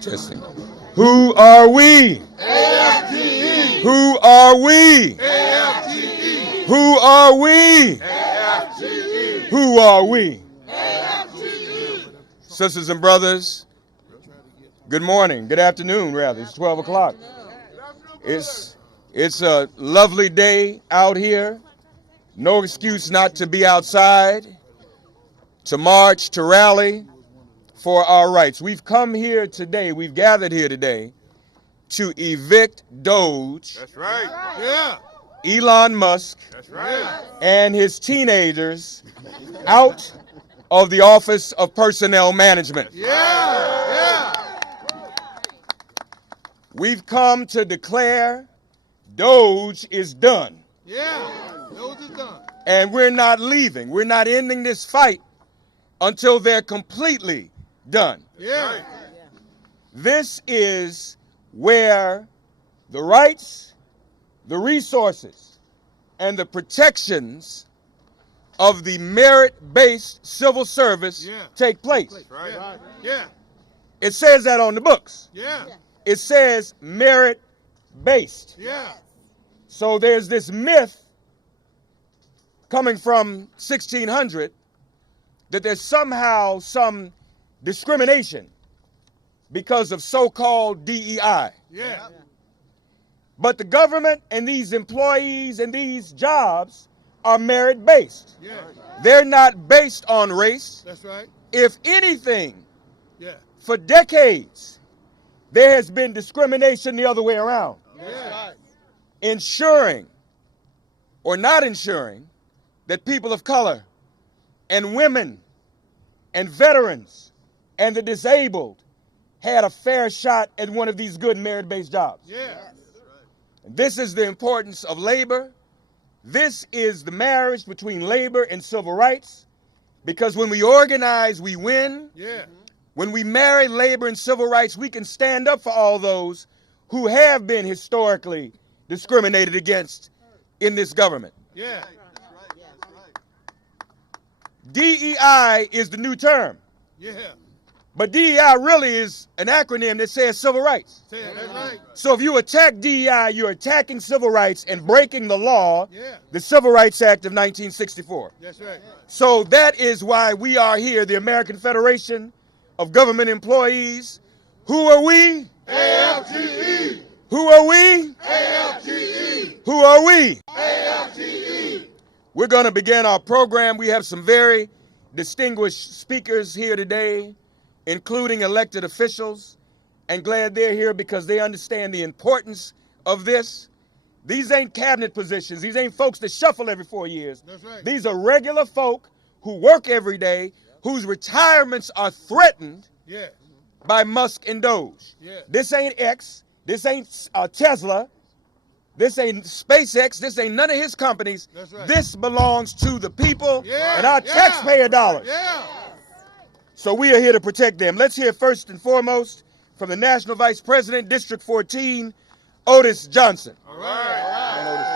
Testing. Who are we? AFGE. Who are we? AFGE. Who are we? AFGE. Who are we? AFGE. Sisters and brothers, good morning, good afternoon rather. It's 12 o'clock. It's a lovely day out here. No excuse not to be outside, to march, to rally for our rights. We've come here today, we've gathered here today to evict DOGE. That's right. Yeah. Elon Musk. That's right. And his teenagers out of the Office of Personnel Management. Yeah. Yeah. We've come to declare DOGE is done. Yeah. DOGE is done. And we're not leaving. We're not ending this fight until they're completely done. Yeah. This is where the rights, the resources, and the protections of the merit-based civil service take place. Right. Yeah. It says that on the books. Yeah. It says merit-based. Yeah. So there's this myth coming from 1600 that there's somehow some discrimination because of so-called DEI. Yeah. But the government and these employees and these jobs are merit-based. Yeah. They're not based on race. That's right. If anything, Yeah. for decades, there has been discrimination the other way around. Yeah. Ensuring or not ensuring that people of color and women and veterans and the disabled had a fair shot at one of these good merit-based jobs. Yeah. This is the importance of labor. This is the marriage between labor and civil rights, because when we organize, we win. Yeah. When we marry labor and civil rights, we can stand up for all those who have been historically discriminated against in this government. Yeah. DEI is the new term, Yeah. but DEI really is an acronym that says civil rights. That's right. So if you attack DEI, you're attacking civil rights and breaking the law, Yeah. the Civil Rights Act of 1964. That's right. So that is why we are here, the American Federation of Government Employees. Who are we? AFGE. Who are we? AFGE. Who are we? AFGE. We're going to begin our program. We have some very distinguished speakers here today, including elected officials, and glad they're here because they understand the importance of this. These ain't cabinet positions. These ain't folks that shuffle every 4 years. That's right. These are regular folk who work every day, whose retirements are threatened Yeah. by Musk and DOGE. Yeah. This ain't X. This ain't Tesla. This ain't SpaceX. This ain't none of his companies. That's right. This belongs to the people Yeah. and our taxpayer dollars. Yeah. So we are here to protect them. Let's hear first and foremost from the National Vice President, District 14, Otis Johnson. All right. And Otis.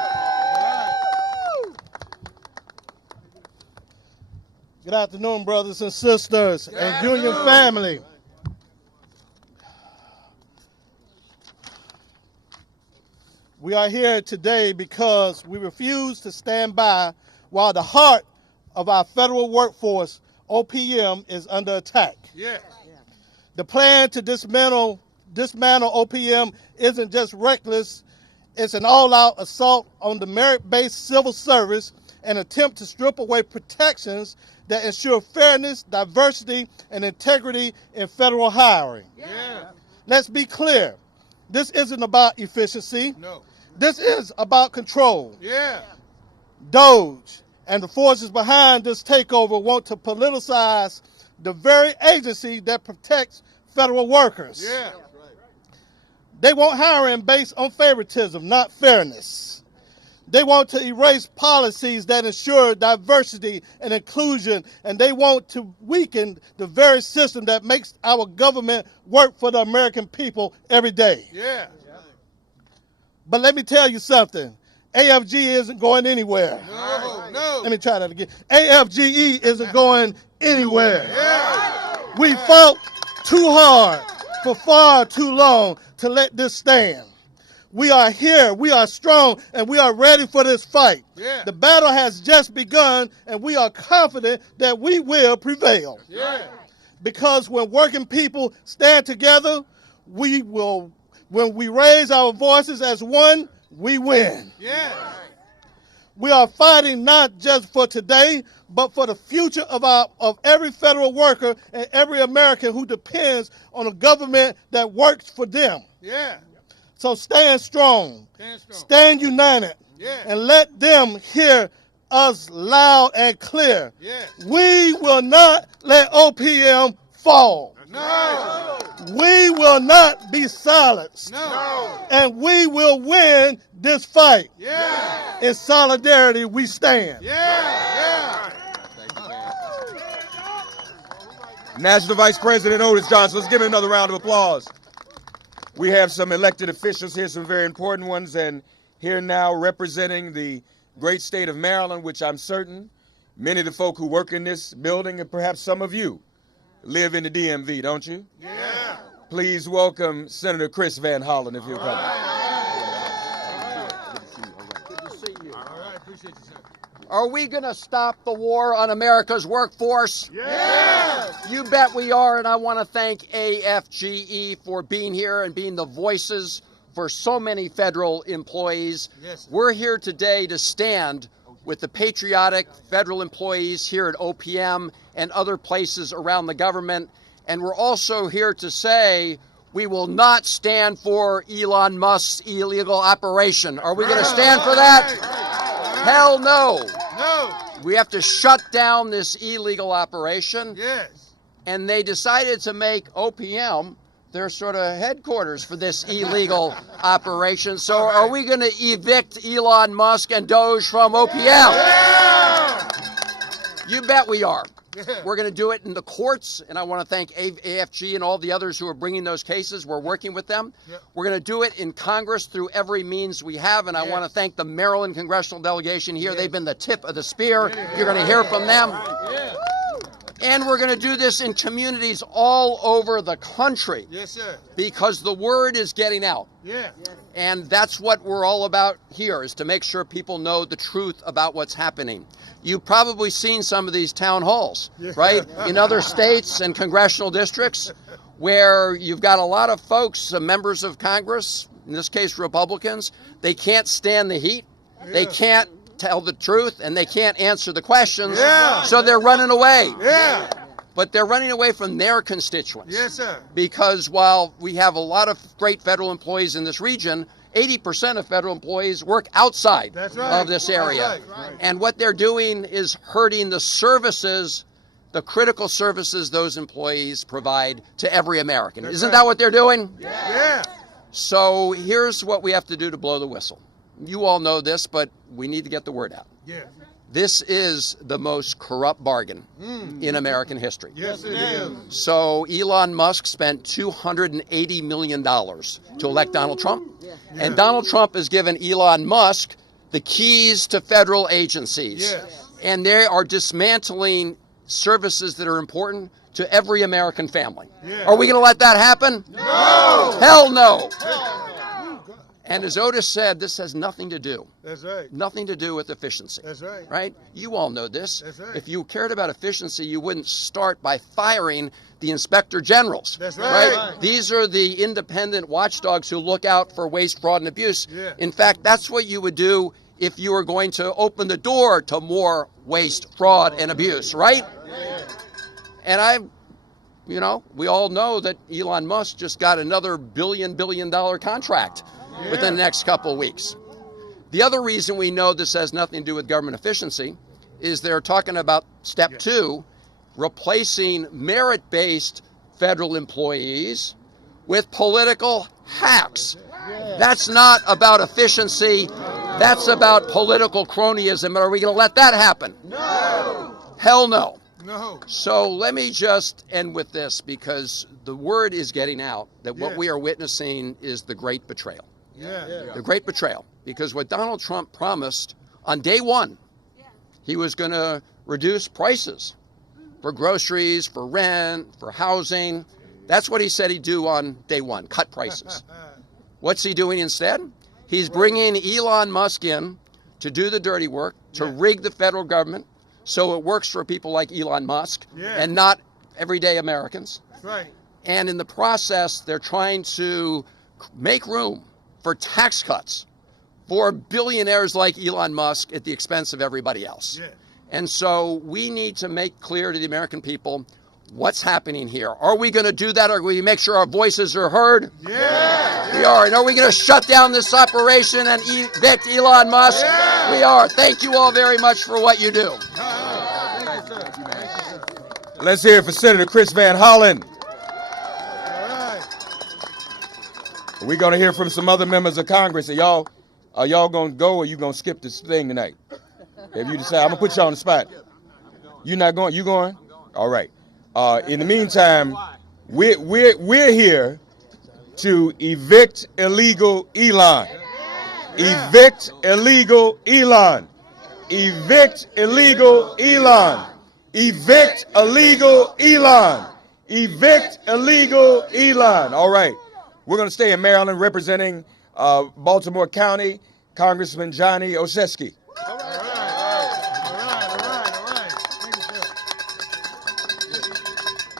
Good afternoon, brothers and sisters and Union family. We are here today because we refuse to stand by while the heart of our federal workforce, OPM, is under attack. Yeah. The plan to dismantle OPM isn't just reckless, it's an all-out assault on the merit-based civil service, an attempt to strip away protections that ensure fairness, diversity, and integrity in federal hiring. Yeah. Let's be clear, this isn't about efficiency. No. This is about control. Yeah. DOGE and the forces behind this takeover want to politicize the very agency that protects federal workers. Yeah. They want hiring based on favoritism, not fairness. They want to erase policies that ensure diversity and inclusion, and they want to weaken the very system that makes our government work for the American people every day. Yeah. But let me tell you something. AFGE isn't going anywhere. No. Let me try that again. AFGE isn't going anywhere. Yeah. We fought too hard for far too long to let this stand. We are here, we are strong, and we are ready for this fight. Yeah. The battle has just begun, and we are confident that we will prevail. Yeah. Because when working people stand together, when we raise our voices as one, we win. Yeah. We are fighting not just for today, but for the future of every federal worker and every American who depends on a government that works for them. Yeah. So stand strong, Stand strong. stand united, Yeah. and let them hear us loud and clear. Yeah. We will not let OPM fall. No. We will not be silenced. No. And we will win this fight. Yeah. In solidarity, we stand. Yeah. National Vice President Otis Johnson. Let's give him another round of applause. We have some elected officials here, some very important ones, and here now representing the great state of Maryland, which I'm certain many of the folk who work in this building, and perhaps some of you, live in the DMV, don't you? Yeah. Please welcome Senator Chris Van Hollen, if you'll come. All right. Appreciate you, sir. Are we going to stop the war on America's workforce? Yes. You bet we are, and I want to thank AFGE for being here and being the voices for so many federal employees. Yes. We're here today to stand with the patriotic federal employees here at OPM and other places around the government, and we're also here to say we will not stand for Elon Musk's illegal operation. Are we going to stand for that? Hell no. No. We have to shut down this illegal operation. Yes. And they decided to make OPM their sort of headquarters for this illegal operation. So are we going to evict Elon Musk and DOGE from OPM? Yeah. You bet we are. Yeah. We're going to do it in the courts, and I want to thank AFG and all the others who are bringing those cases. We're working with them. Yep. We're going to do it in Congress through every means we have, and I want to thank the Maryland congressional delegation here. They've been the tip of the spear. You're going to hear from them. Yeah. And we're going to do this in communities all over the country Yes, sir. because the word is getting out. Yeah. And that's what we're all about here, is to make sure people know the truth about what's happening. You've probably seen some of these town halls, right, in other states and congressional districts where you've got a lot of folks, members of Congress, in this case Republicans, they can't stand the heat, they can't tell the truth, and they can't answer the questions, so they're running away. Yeah. But they're running away from their constituents. Yes, sir. Because while we have a lot of great federal employees in this region, 80% of federal employees work outside That's right. of this area. That's right. And what they're doing is hurting the services, the critical services those employees provide to every American. That's Isn't right. that what they're doing? Yeah. So here's what we have to do to blow the whistle. You all know this, but we need to get the word out. Yeah. This is the most corrupt bargain in American history. Yes, it is. So Elon Musk spent $280 million to elect Donald Trump. And Donald Trump has given Elon Musk the keys to federal agencies. Yes. And they are dismantling services that are important to every American family. Yeah. Are we going to let that happen? No. Hell no. And as Otis said, this has nothing to do. That's right. Nothing to do with efficiency. That's right. Right? You all know this. That's right. If you cared about efficiency, you wouldn't start by firing the inspector generals. That's right. These are the independent watchdogs who look out for waste, fraud, and abuse. Yeah. In fact, that's what you would do if you were going to open the door to more waste, fraud, and abuse, right? Yeah. And we all know that Elon Musk just got another billion dollar contract within the next couple of weeks. The other reason we know this has nothing to do with government efficiency is they're talking about step 2, replacing merit-based federal employees with political hacks. That's not about efficiency. That's about political cronyism. Are we going to let that happen? No. Hell no. No. So let me just end with this, because the word is getting out that what we are witnessing is the great betrayal. Yeah. The great betrayal. Because what Donald Trump promised on day one, he was going to reduce prices for groceries, for rent, for housing. That's what he said he'd do on day one, cut prices. What's he doing instead? He's bringing Elon Musk in to do the dirty work, to rig the federal government so it works for people like Elon Musk and not everyday Americans. That's right. And in the process, they're trying to make room for tax cuts for billionaires like Elon Musk at the expense of everybody else. Yeah. And so we need to make clear to the American people what's happening here. Are we going to do that, or will we make sure our voices are heard? Yeah. We are. And are we going to shut down this operation and evict Elon Musk? Yeah. We are. Thank you all very much for what you do. Let's hear it for Senator Chris Van Hollen. We're going to hear from some other members of Congress. Are y'all going to go, or you going to skip this thing tonight? If you decide, I'm going to put you on the spot. You not going? You going? All right. In the meantime, we're here to evict illegal Elon. Evict illegal Elon. Evict illegal Elon. Evict illegal Elon. Evict illegal Elon. All right. We're going to stay in Maryland representing Baltimore County, Congressman Johnny Osesi. All right.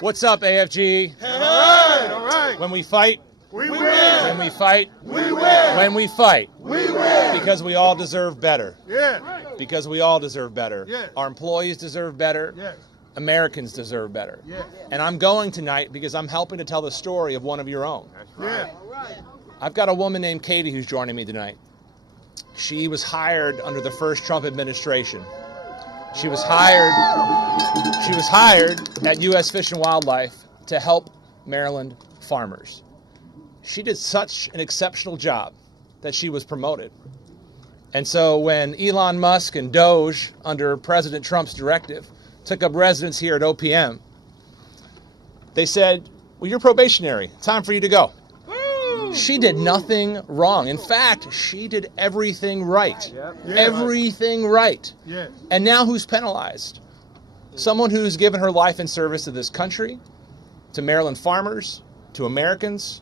What's up, AFGE? All right. When we fight, We when win. we fight, We win. when we fight, We win. because we all deserve better. Yeah. Because we all deserve better. Yeah. Our employees deserve better. Yeah. Americans deserve better. Yeah. And I'm going tonight because I'm helping to tell the story of one of your own. Yeah. I've got a woman named Katie who's joining me tonight. She was hired under the first Trump administration. She was hired at U.S. Fish and Wildlife to help Maryland farmers. She did such an exceptional job that she was promoted. And so when Elon Musk and DOGE, under President Trump's directive, took up residence here at OPM, they said, well, you're probationary. Time for you to go. She did nothing wrong. In fact, she did everything right. Everything right. Yeah. And now who's penalized? Someone who's given her life in service to this country, to Maryland farmers, to Americans.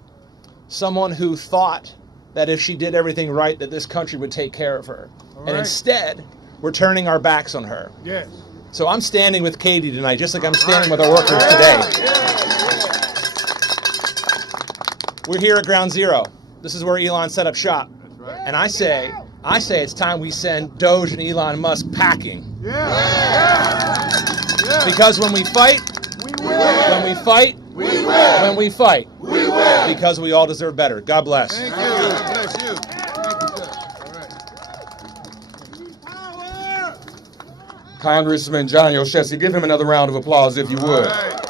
Someone who thought that if she did everything right, that this country would take care of her. And right. instead, we're turning our backs on her. Yes. So I'm standing with Katie tonight, just like I'm standing with our workers today. We're here at Ground Zero. This is where Elon set up shop. And I say it's time we send Doge and Elon Musk packing. Yeah. Because when we fight, when we fight, when we fight, because we all deserve better. God bless. Thank you. Bless you. Thank you, sir. All right. Congressman Johnny Osesi, give him another round of applause if you would. All right.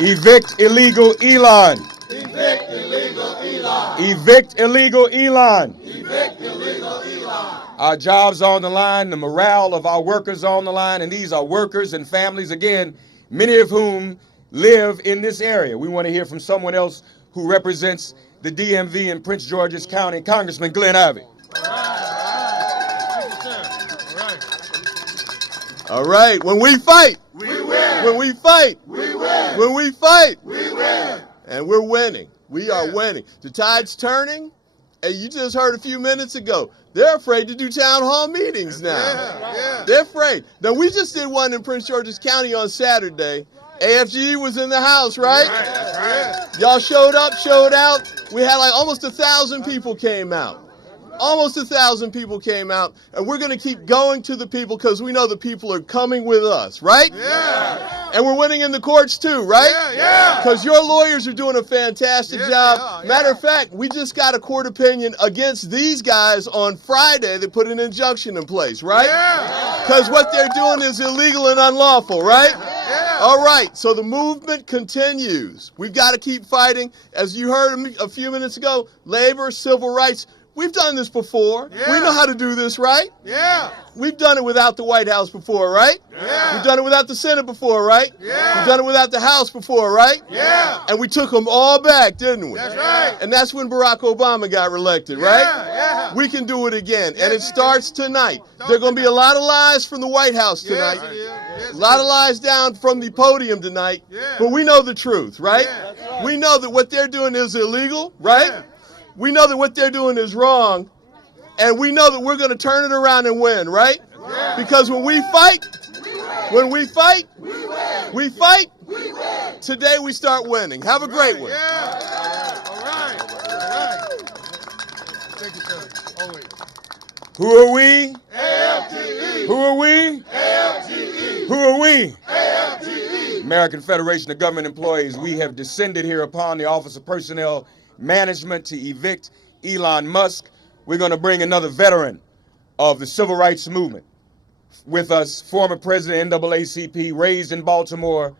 Evict illegal Elon. Evict illegal Elon. Evict illegal Elon. Evict illegal Elon. Our jobs on the line, the morale of our workers on the line, and these are workers and families, again, many of whom live in this area. We want to hear from someone else who represents the DMV in Prince George's County, Congressman Glenn Ivey. All right, when we fight, We win. when we fight, We win. when we fight, We win. and we're winning. We are winning. The tide's turning, and you just heard a few minutes ago, they're afraid to do town hall meetings now. Yeah. They're afraid. Now, we just did one in Prince George's County on Saturday. AFGE was in the house, right? Right. Y'all showed up, showed out. We had like almost 1,000 people came out. Almost 1,000 people came out, and we're going to keep going to the people because we know the people are coming with us, right? Yeah. And we're winning in the courts too, right? Yeah. Because your lawyers are doing a fantastic Yes, job. they are, yeah. Matter of fact, we just got a court opinion against these guys on Friday that put an injunction in place, right? Yeah. Because what they're doing is illegal and unlawful, right? Yeah. All right, so the movement continues. We've got to keep fighting. As you heard a few minutes ago, labor, civil rights. We've done this before. Yeah. We know how to do this, right? Yeah. We've done it without the White House before, right? Yeah. We've done it without the Senate before, right? Yeah. We've done it without the House before, right? Yeah. And we took them all back, didn't we? That's right. And that's when Barack Obama got reelected, right? Yeah. We can do it again. And it Yes, starts tonight. There are going to be a lot of lies from the White House Yes, tonight. it is. A lot of lies down from the podium tonight, but we know the truth, right? We know that what they're doing is illegal, right? We know that what they're doing is wrong, and we know that we're going to turn it around and win, right? Because when we fight, we fight, today we start winning. Have a great one. All right. Thank you, sir. Always. Who are we? AFGE. Who are we? AFGE. Who are we? AFGE. American Federation of Government Employees. We have descended here upon the Office of Personnel Management to evict Elon Musk. We're going to bring another veteran of the civil rights movement with us, former President NAACP, raised in Baltimore,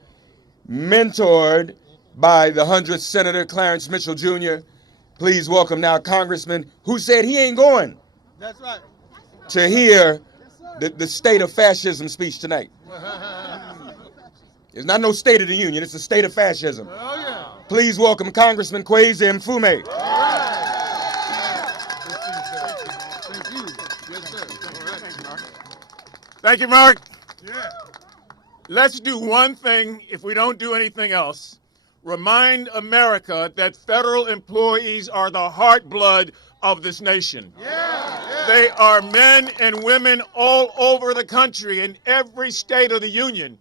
mentored by the 100th Senator Clarence Mitchell Jr. Please welcome now Congressman who said he ain't going That's right. to hear the state of fascism speech tonight. It's not no State of the Union, it's the state of fascism. Oh, yeah. Please welcome Congressman Mfume. Thank you. Yes, sir. All right. Thank you, Mark. Yeah. Let's do one thing if we don't do anything else. Remind America that federal employees are the heart blood of this nation. They are men and women all over the country in every state of the union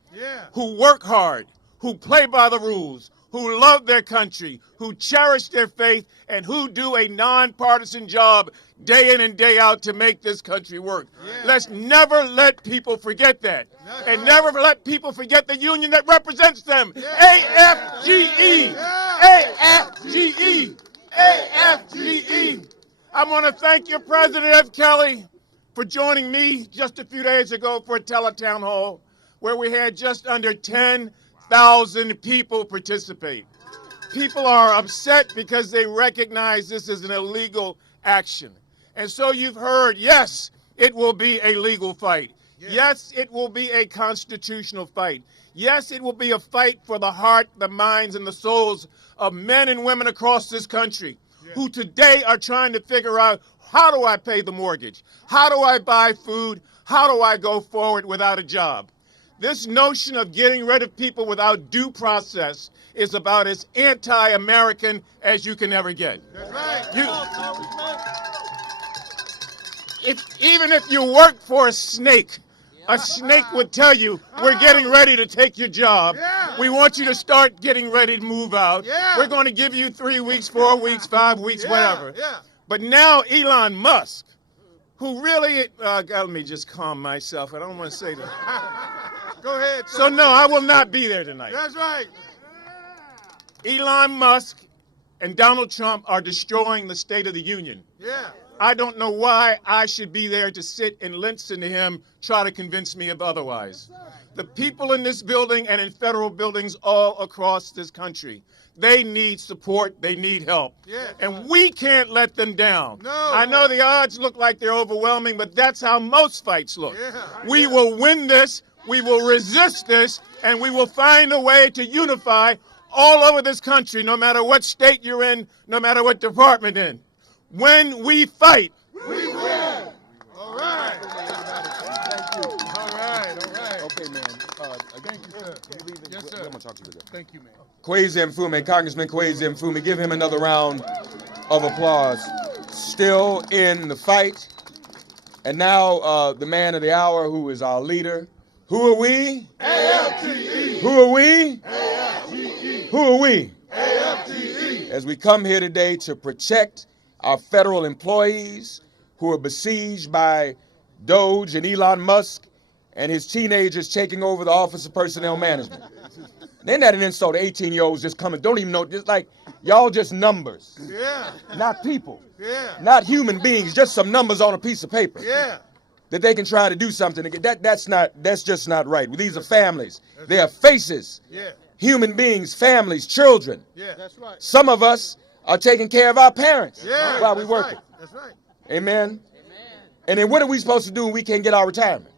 who work hard, who play by the rules, who love their country, who cherish their faith, and who do a nonpartisan job day in and day out to make this country work. Let's never let people forget that. And never let people forget the union that represents them. AFGE! AFGE! AFGE! I want to thank your President F. Kelly for joining me just a few days ago for a teletown hall where we had just under 10,000 people participate. People are upset because they recognize this is an illegal action. And so you've heard, yes, it will be a legal fight. Yes, it will be a constitutional fight. Yes, it will be a fight for the heart, the minds, and the souls of men and women across this country who today are trying to figure out, how do I pay the mortgage? How do I buy food? How do I go forward without a job? This notion of getting rid of people without due process is about as anti-American as you can ever get. That's right. Even if you work for a snake would tell you, we're getting ready to take your job. We want you to start getting ready to move out. We're going to give you 3 weeks, 4 weeks, 5 weeks, whatever. But now Elon Musk, who really, let me just calm myself. I don't want to say that. Go ahead. So no, I will not be there tonight. That's right. Elon Musk and Donald Trump are destroying the State of the Union. I don't know why I should be there to sit and listen to him try to convince me of otherwise. The people in this building and in federal buildings all across this country, they need support, they need help. And we can't let them down. I know the odds look like they're overwhelming, but that's how most fights look. We will win this, we will resist this, and we will find a way to unify all over this country, no matter what state you're in, no matter what department in. When we fight, we win. All right. Thank you. All right. Okay, man. Thank you, sir. Yes, sir. I'm gonna talk to you again. Thank you, man. Mfume, Congressman Mfume, give him another round of applause. Still in the fight. And now the man of the hour, who is our leader. Who are we? AFGE. Who are we? AFGE. Who are we? AFGE. As we come here today to protect our federal employees who are besieged by DOGE and Elon Musk and his teenagers taking over the Office of Personnel Management. Isn't that an insult to 18-year-olds just coming, don't even know, just like, y'all just numbers. Not people. Not human beings, just some numbers on a piece of paper. That they can try to do something. That's just not right. These are families. They are faces. Human beings, families, children. That's right. Some of us are taking care of our parents while we work. Right. That's right. Amen. And then what are we supposed to do when we can't get our retirement?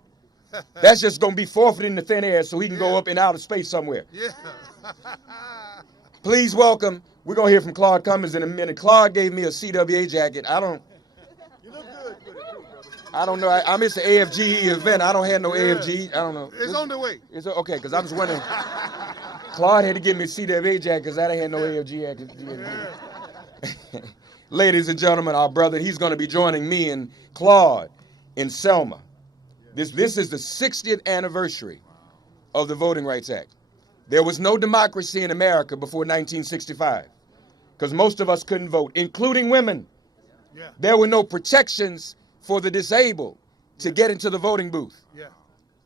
That's just going to be forfeited in the thin air so he can go up in outer space somewhere. Please welcome, we're going to hear from Claude Cummins in a minute. Claude gave me a CWA jacket. You look good with it, too, brother. I don't know. I missed the AFGE event. I don't have no AFGE. I don't know. It's on the way. It's okay, because I was wondering. Claude had to give me a CWA jacket because I didn't have no AFGE. Ladies and gentlemen, our brother, he's going to be joining me and Claude in Selma. This is the 60th anniversary of the Voting Rights Act. There was no democracy in America before 1965 because most of us couldn't vote, including women. Yeah. There were no protections for the disabled to get into the voting booth. Yeah.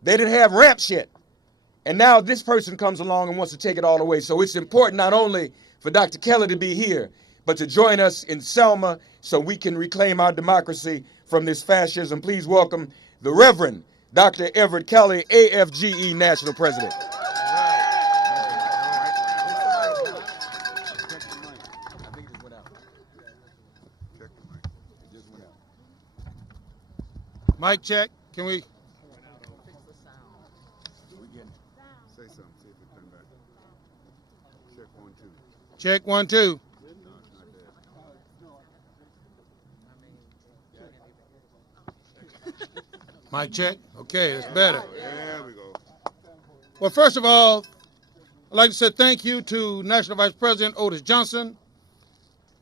They didn't have ramps yet. And now this person comes along and wants to take it all away. So it's important not only for Dr. Kelly to be here, but to join us in Selma so we can reclaim our democracy from this fascism. Please welcome the Reverend Dr. Everett Kelly, AFGE National President. Mic check. Can we? Say something. See if it comes back. Check 1, 2. Check 1, 2. Mic check. Okay, that's better. There we go. Well, first of all, I'd like to say thank you to National Vice President Otis Johnson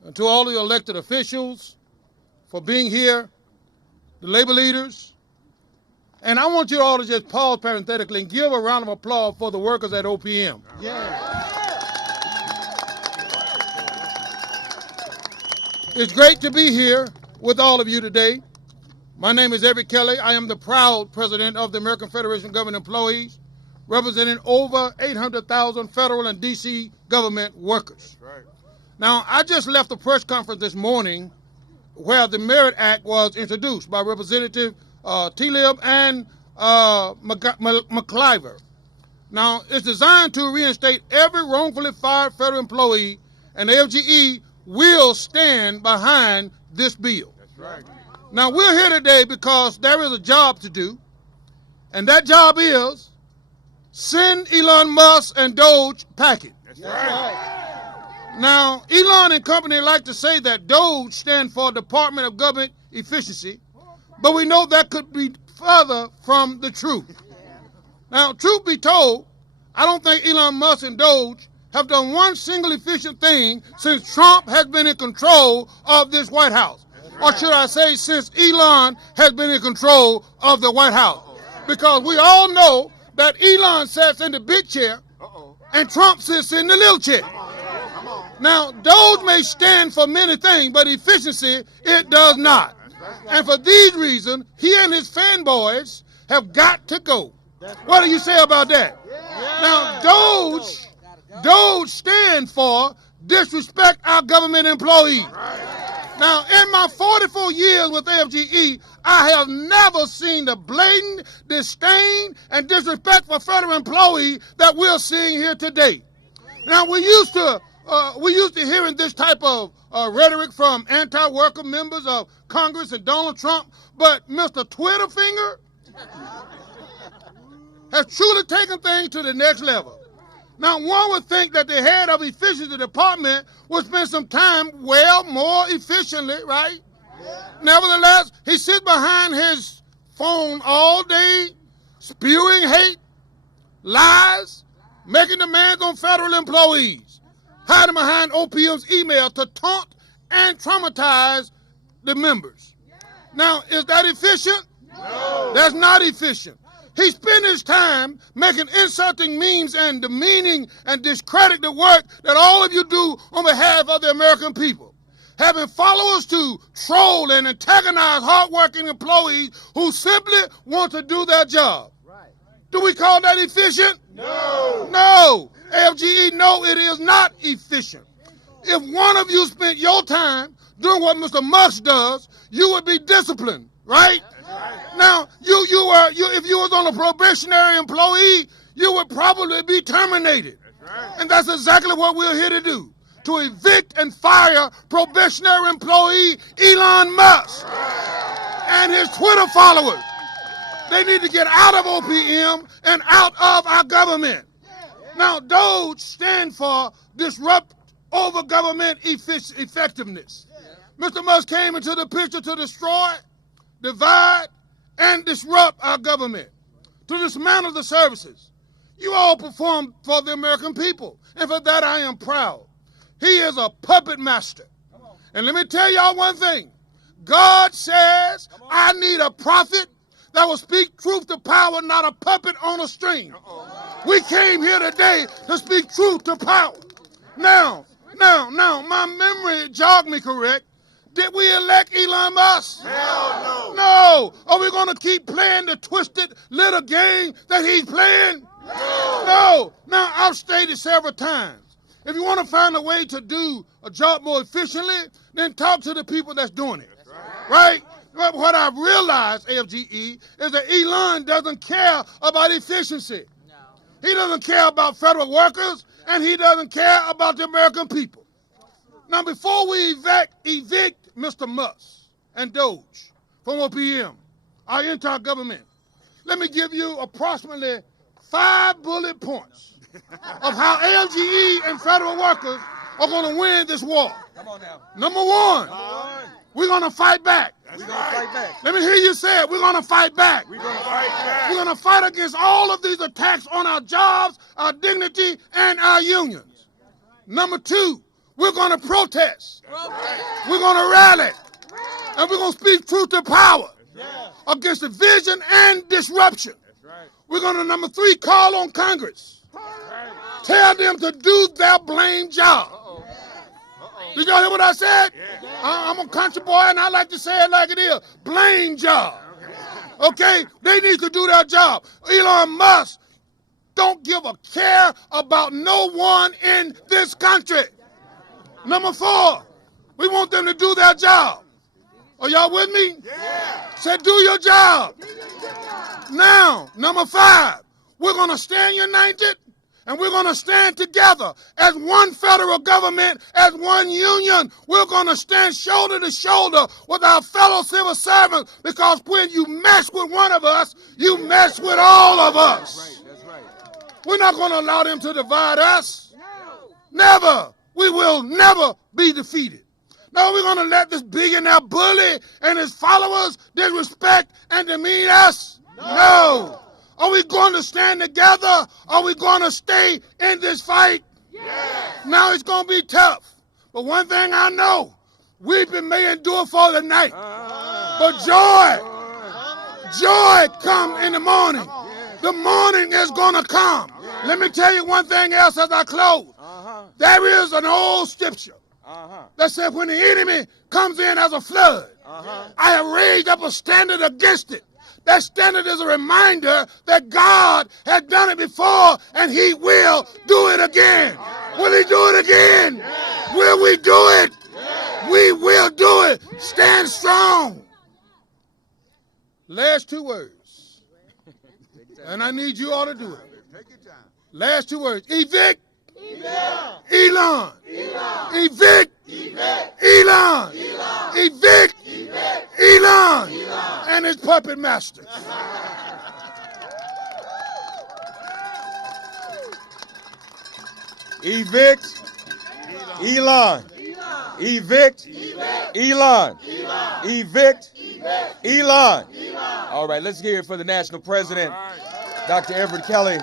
and to all the elected officials for being here, the labor leaders. And I want you all to just pause parenthetically and give a round of applause for the workers at OPM. It's great to be here with all of you today. My name is Erwin Kelly. I am the proud president of the American Federation of Government Employees, representing over 800,000 federal and D.C. government workers. That's right. Now, I just left the press conference this morning where the Merit Act was introduced by Representative T-Lib and McIver. Now, it's designed to reinstate every wrongfully fired federal employee, and AFGE will stand behind this bill. That's right. Now, we're here today because there is a job to do, and that job is send Elon Musk and DOGE packing. That's right. Now, Elon and company like to say that DOGE stands for Department of Government Efficiency, but we know that could be further from the truth. Now, truth be told, I don't think Elon Musk and DOGE have done one single efficient thing since Trump has been in control of this White House. Or should I say, since Elon has been in control of the White House. Because we all know that Elon sits in the big chair and Trump sits in the little chair. Now, DOGE may stand for many things, but efficiency, it does not. And for these reasons, he and his fanboys have got to go. What do you say about that? Now, DOGE stands for disrespect our government employees. Now, in my 44 years with AFGE, I have never seen the blatant disdain and disrespect for federal employees that we're seeing here today. Now, we used to hearing this type of rhetoric from anti-worker members of Congress and Donald Trump, but Mr. Twitter Finger has truly taken things to the next level. Now, one would think that the head of the efficiency department would spend some time, well, more efficiently, right? Yeah. Nevertheless, he sits behind his phone all day, spewing hate, lies, making demands on federal employees, hiding behind OPM's email to taunt and traumatize the members. Now, is that efficient? No. That's not efficient. He spent his time making insulting memes and demeaning and discredit the work that all of you do on behalf of the American people. Having followers to troll and antagonize hardworking employees who simply want to do their job. Right. Do we call that efficient? No. No. AFGE, no, it is not efficient. If one of you spent your time doing what Mr. Musk does, you would be disciplined, right? Now, if you was on a probationary employee, you would probably be terminated. And that's exactly what we're here to do, to evict and fire probationary employee Elon Musk and his Twitter followers. They need to get out of OPM and out of our government. Now, DOGE stands for Disrupt Over Government Effectiveness. Mr. Musk came into the picture to destroy divide, and disrupt our government, to dismantle the services. You all perform for the American people, and for that I am proud. He is a puppet master. And let me tell y'all one thing. God says, I need a prophet that will speak truth to power, not a puppet on a string. We came here today to speak truth to power. Now, my memory jogged me correct. Did we elect Elon Musk? Hell no. No. Are we going to keep playing the twisted little game that he's playing? No. Now, I've stated several times, if you want to find a way to do a job more efficiently, then talk to the people that's doing it. Right? But what I've realized, AFGE, is that Elon doesn't care about efficiency. No. He doesn't care about federal workers, and he doesn't care about the American people. Now, before we evict Mr. Musk and DOGE from OPM, our entire government, let me give you approximately 5 bullet points of how AFGE and federal workers are going to win this war. Come on now. Number one, we're going to fight back. We're going to fight back. Let me hear you say it. We're going to fight back. We're going to fight back. We're going to fight against all of these attacks on our jobs, our dignity, and our unions. Number two, we're going to protest. We're going to rally. And we're going to speak truth to power against division and disruption. We're going to, number three, call on Congress. Tell them to do their blame job. Did y'all hear what I said? I'm a country boy, and I like to say it like it is. Blame job. Okay? They need to do their job. Elon Musk don't give a care about no one in this country. Number four, we want them to do their job. Are y'all with me? Yeah. Say, do your job. Now, number five, we're going to stand united, and we're going to stand together as one federal government, as one union. We're going to stand shoulder to shoulder with our fellow civil servants, because when you mess with one of us, you mess with all of us. That's right. We're not going to allow them to divide us. Never. We will never be defeated. No, we're going to let this billionaire bully and his followers disrespect and demean us? No. Are we going to stand together? Are we going to stay in this fight? Yes. Now it's going to be tough. But one thing I know, weeping may endure for the night. But joy come in the morning. The morning is going to come. Let me tell you one thing else as I close. There is an old scripture that said when the enemy comes in as a flood, I have raised up a standard against it. That standard is a reminder that God has done it before and he will do it again. Will he do it again? Will we do it? We will do it. Stand strong. Last 2 words. And I need you all to do it. Last 2 words. Evict. Elon. Evict. Elon. Evict. Elon. And his puppet masters. Evict Elon. Evict Elon. Evict Elon. All right, let's hear it for the national president, Dr. Edward Kelly.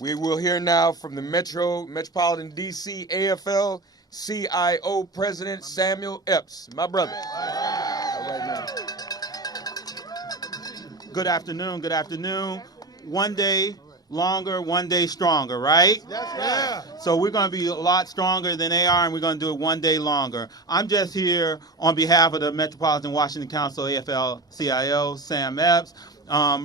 We will hear now from the Metropolitan DC AFL-CIO President Samuel Epps, my brother. All right, man. Good afternoon, good afternoon. One day longer, one day stronger, right? Yeah. So we're going to be a lot stronger than they are, and we're going to do it one day longer. I'm just here on behalf of the Metropolitan Washington Council AFL-CIO, Sam Epps,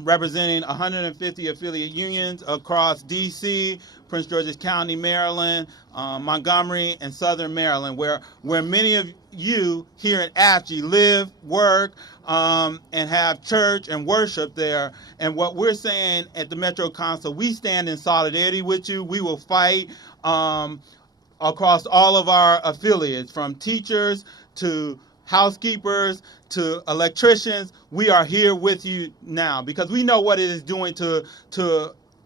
representing 150 affiliate unions across D.C., Prince George's County, Maryland, Montgomery, and Southern Maryland, where many of you here at AFGE live, work, and have church and worship there. And what we're saying at the Metro Council, we stand in solidarity with you. We will fight across all of our affiliates, from teachers to housekeepers to electricians. We are here with you now because we know what it is doing to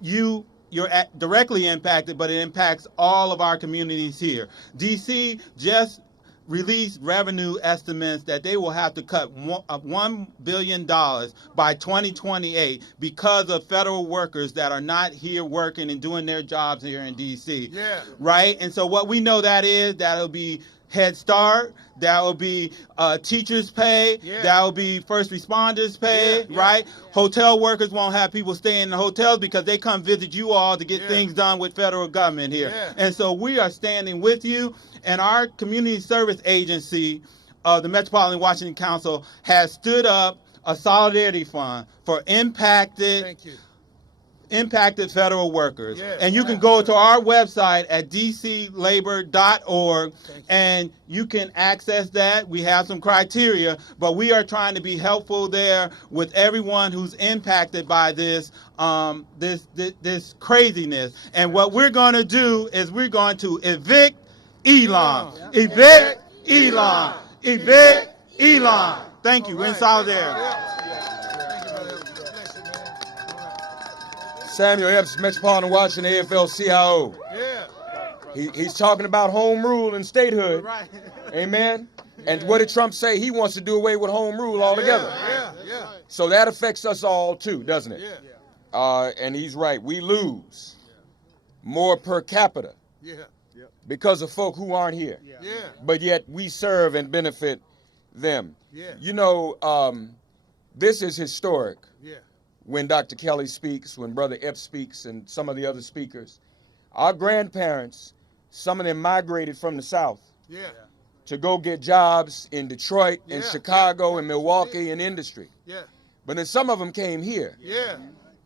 you. You're directly impacted, but it impacts all of our communities here. DC just released revenue estimates that they will have to cut $1 billion by 2028 because of federal workers that are not here working and doing their jobs here in D.C. Yeah. Right? And so what we know that'll be Head Start, that will be teachers' pay, that will be first responders' pay, right? Hotel workers won't have people staying in the hotels because they come visit you all to get things done with federal government here. And so we are standing with you, and our community service agency, the Metropolitan Washington Council, has stood up a solidarity fund for impacted federal workers. And you can go to our website at dclabor.org and you can access that. We have some criteria, but we are trying to be helpful there with everyone who's impacted by this this craziness. And what we're going to do is we're going to evict Elon. Evict Elon. Evict Elon. Thank you. We're in solidarity. Samuel Epps, Metropolitan Washington, AFL-CIO. He's talking about home rule and statehood. Amen. And what did Trump say? He wants to do away with home rule altogether. So that affects us all too, doesn't it? And he's right. We lose more per capita because of folk who aren't here. But yet we serve and benefit them. You know, this is historic. When Dr. Kelly speaks, when Brother Epps speaks, and some of the other speakers, our grandparents, some of them migrated from the South to go get jobs in Detroit, in Chicago, in Milwaukee, in industry. But then some of them came here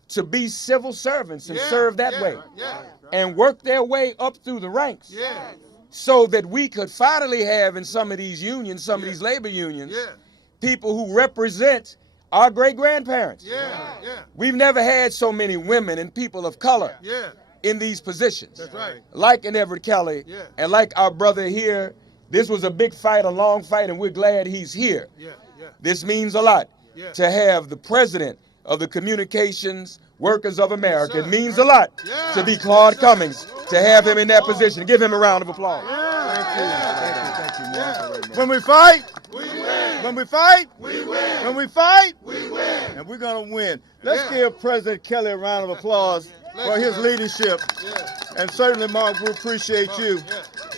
to be civil servants and serve that way and work their way up through the ranks so that we could finally have in some of these unions, some of these labor unions, people who represent our great-grandparents. We've never had so many women and people of color in these positions. That's right. Like in Everett Kelly and like our brother here. This was a big fight, a long fight, and we're glad he's here. This means a lot to have the president of the Communications Workers of America. It means a lot to be Claude Cummings, to have him in that position. Give him a round of applause. Thank you. When we fight, we win. When we fight, We win. when we fight, We win. and we're going to win. Let's give President Kelly a round of applause for his leadership. And certainly, Mark, we appreciate you.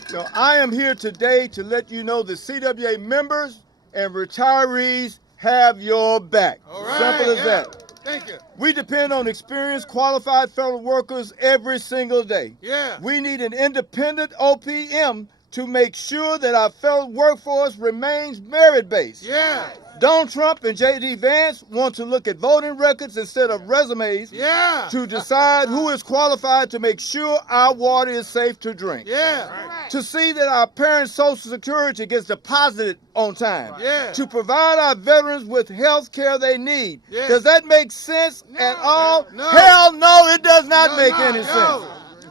So I am here today to let you know the CWA members and retirees have your back. All right. Simple as that. Thank you. We depend on experienced, qualified federal workers every single day. Yeah. We need an independent OPM to make sure that our federal workforce remains merit-based. Yeah. Donald Trump and J.D. Vance want to look at voting records instead of resumes Yeah. to decide who is qualified to make sure our water is safe to drink. Yeah. To see that our parents' Social Security gets deposited on time. Yeah. To provide our veterans with health care they need. Yeah. Does that make sense at all? No. Hell no, it does not No, make no, any no. sense.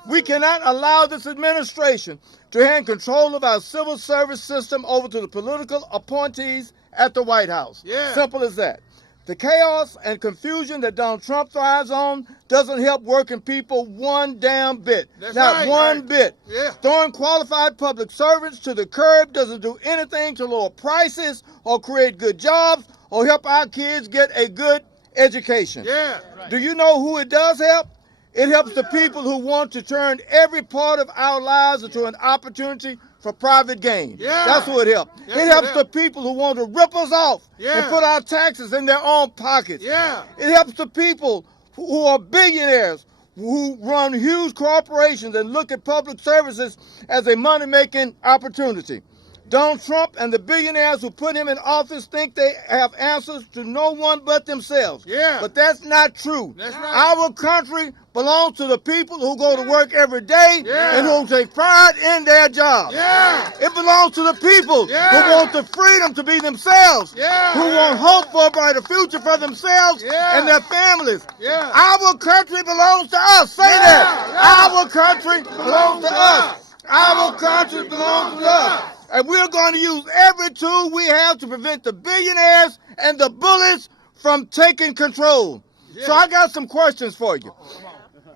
We cannot allow this administration to hand control of our civil service system over to the political appointees at the White House. Yeah. Simple as that. The chaos and confusion that Donald Trump thrives on doesn't help working people one damn bit. That's Not right. one bit. Yeah. Throwing qualified public servants to the curb doesn't do anything to lower prices or create good jobs or help our kids get a good education. Yeah. Do you know who it does help? It helps the people who want to turn every part of our lives into an opportunity for private gain. Yeah. That's who it helps. Yes, It it helps helps. the people who want to rip us off Yeah. and put our taxes in their own pockets. Yeah. It helps the people who are billionaires, who run huge corporations and look at public services as a money-making opportunity. Donald Trump and the billionaires who put him in office think they have answers to no one but themselves. Yeah. But that's not true. That's right. Our country belongs to the people who go to work every day Yeah. and who take pride in their job. Yeah. It belongs to the people Yeah. who want the freedom to be themselves, Yeah. who want hope for a brighter future for themselves Yeah. and their families. Yeah. Our country belongs to us. Say Yeah. that. Yeah. Our country belongs to us. Our country belongs to us. And we're going to use every tool we have to prevent the billionaires and the bullies from taking control. So I got some questions for you.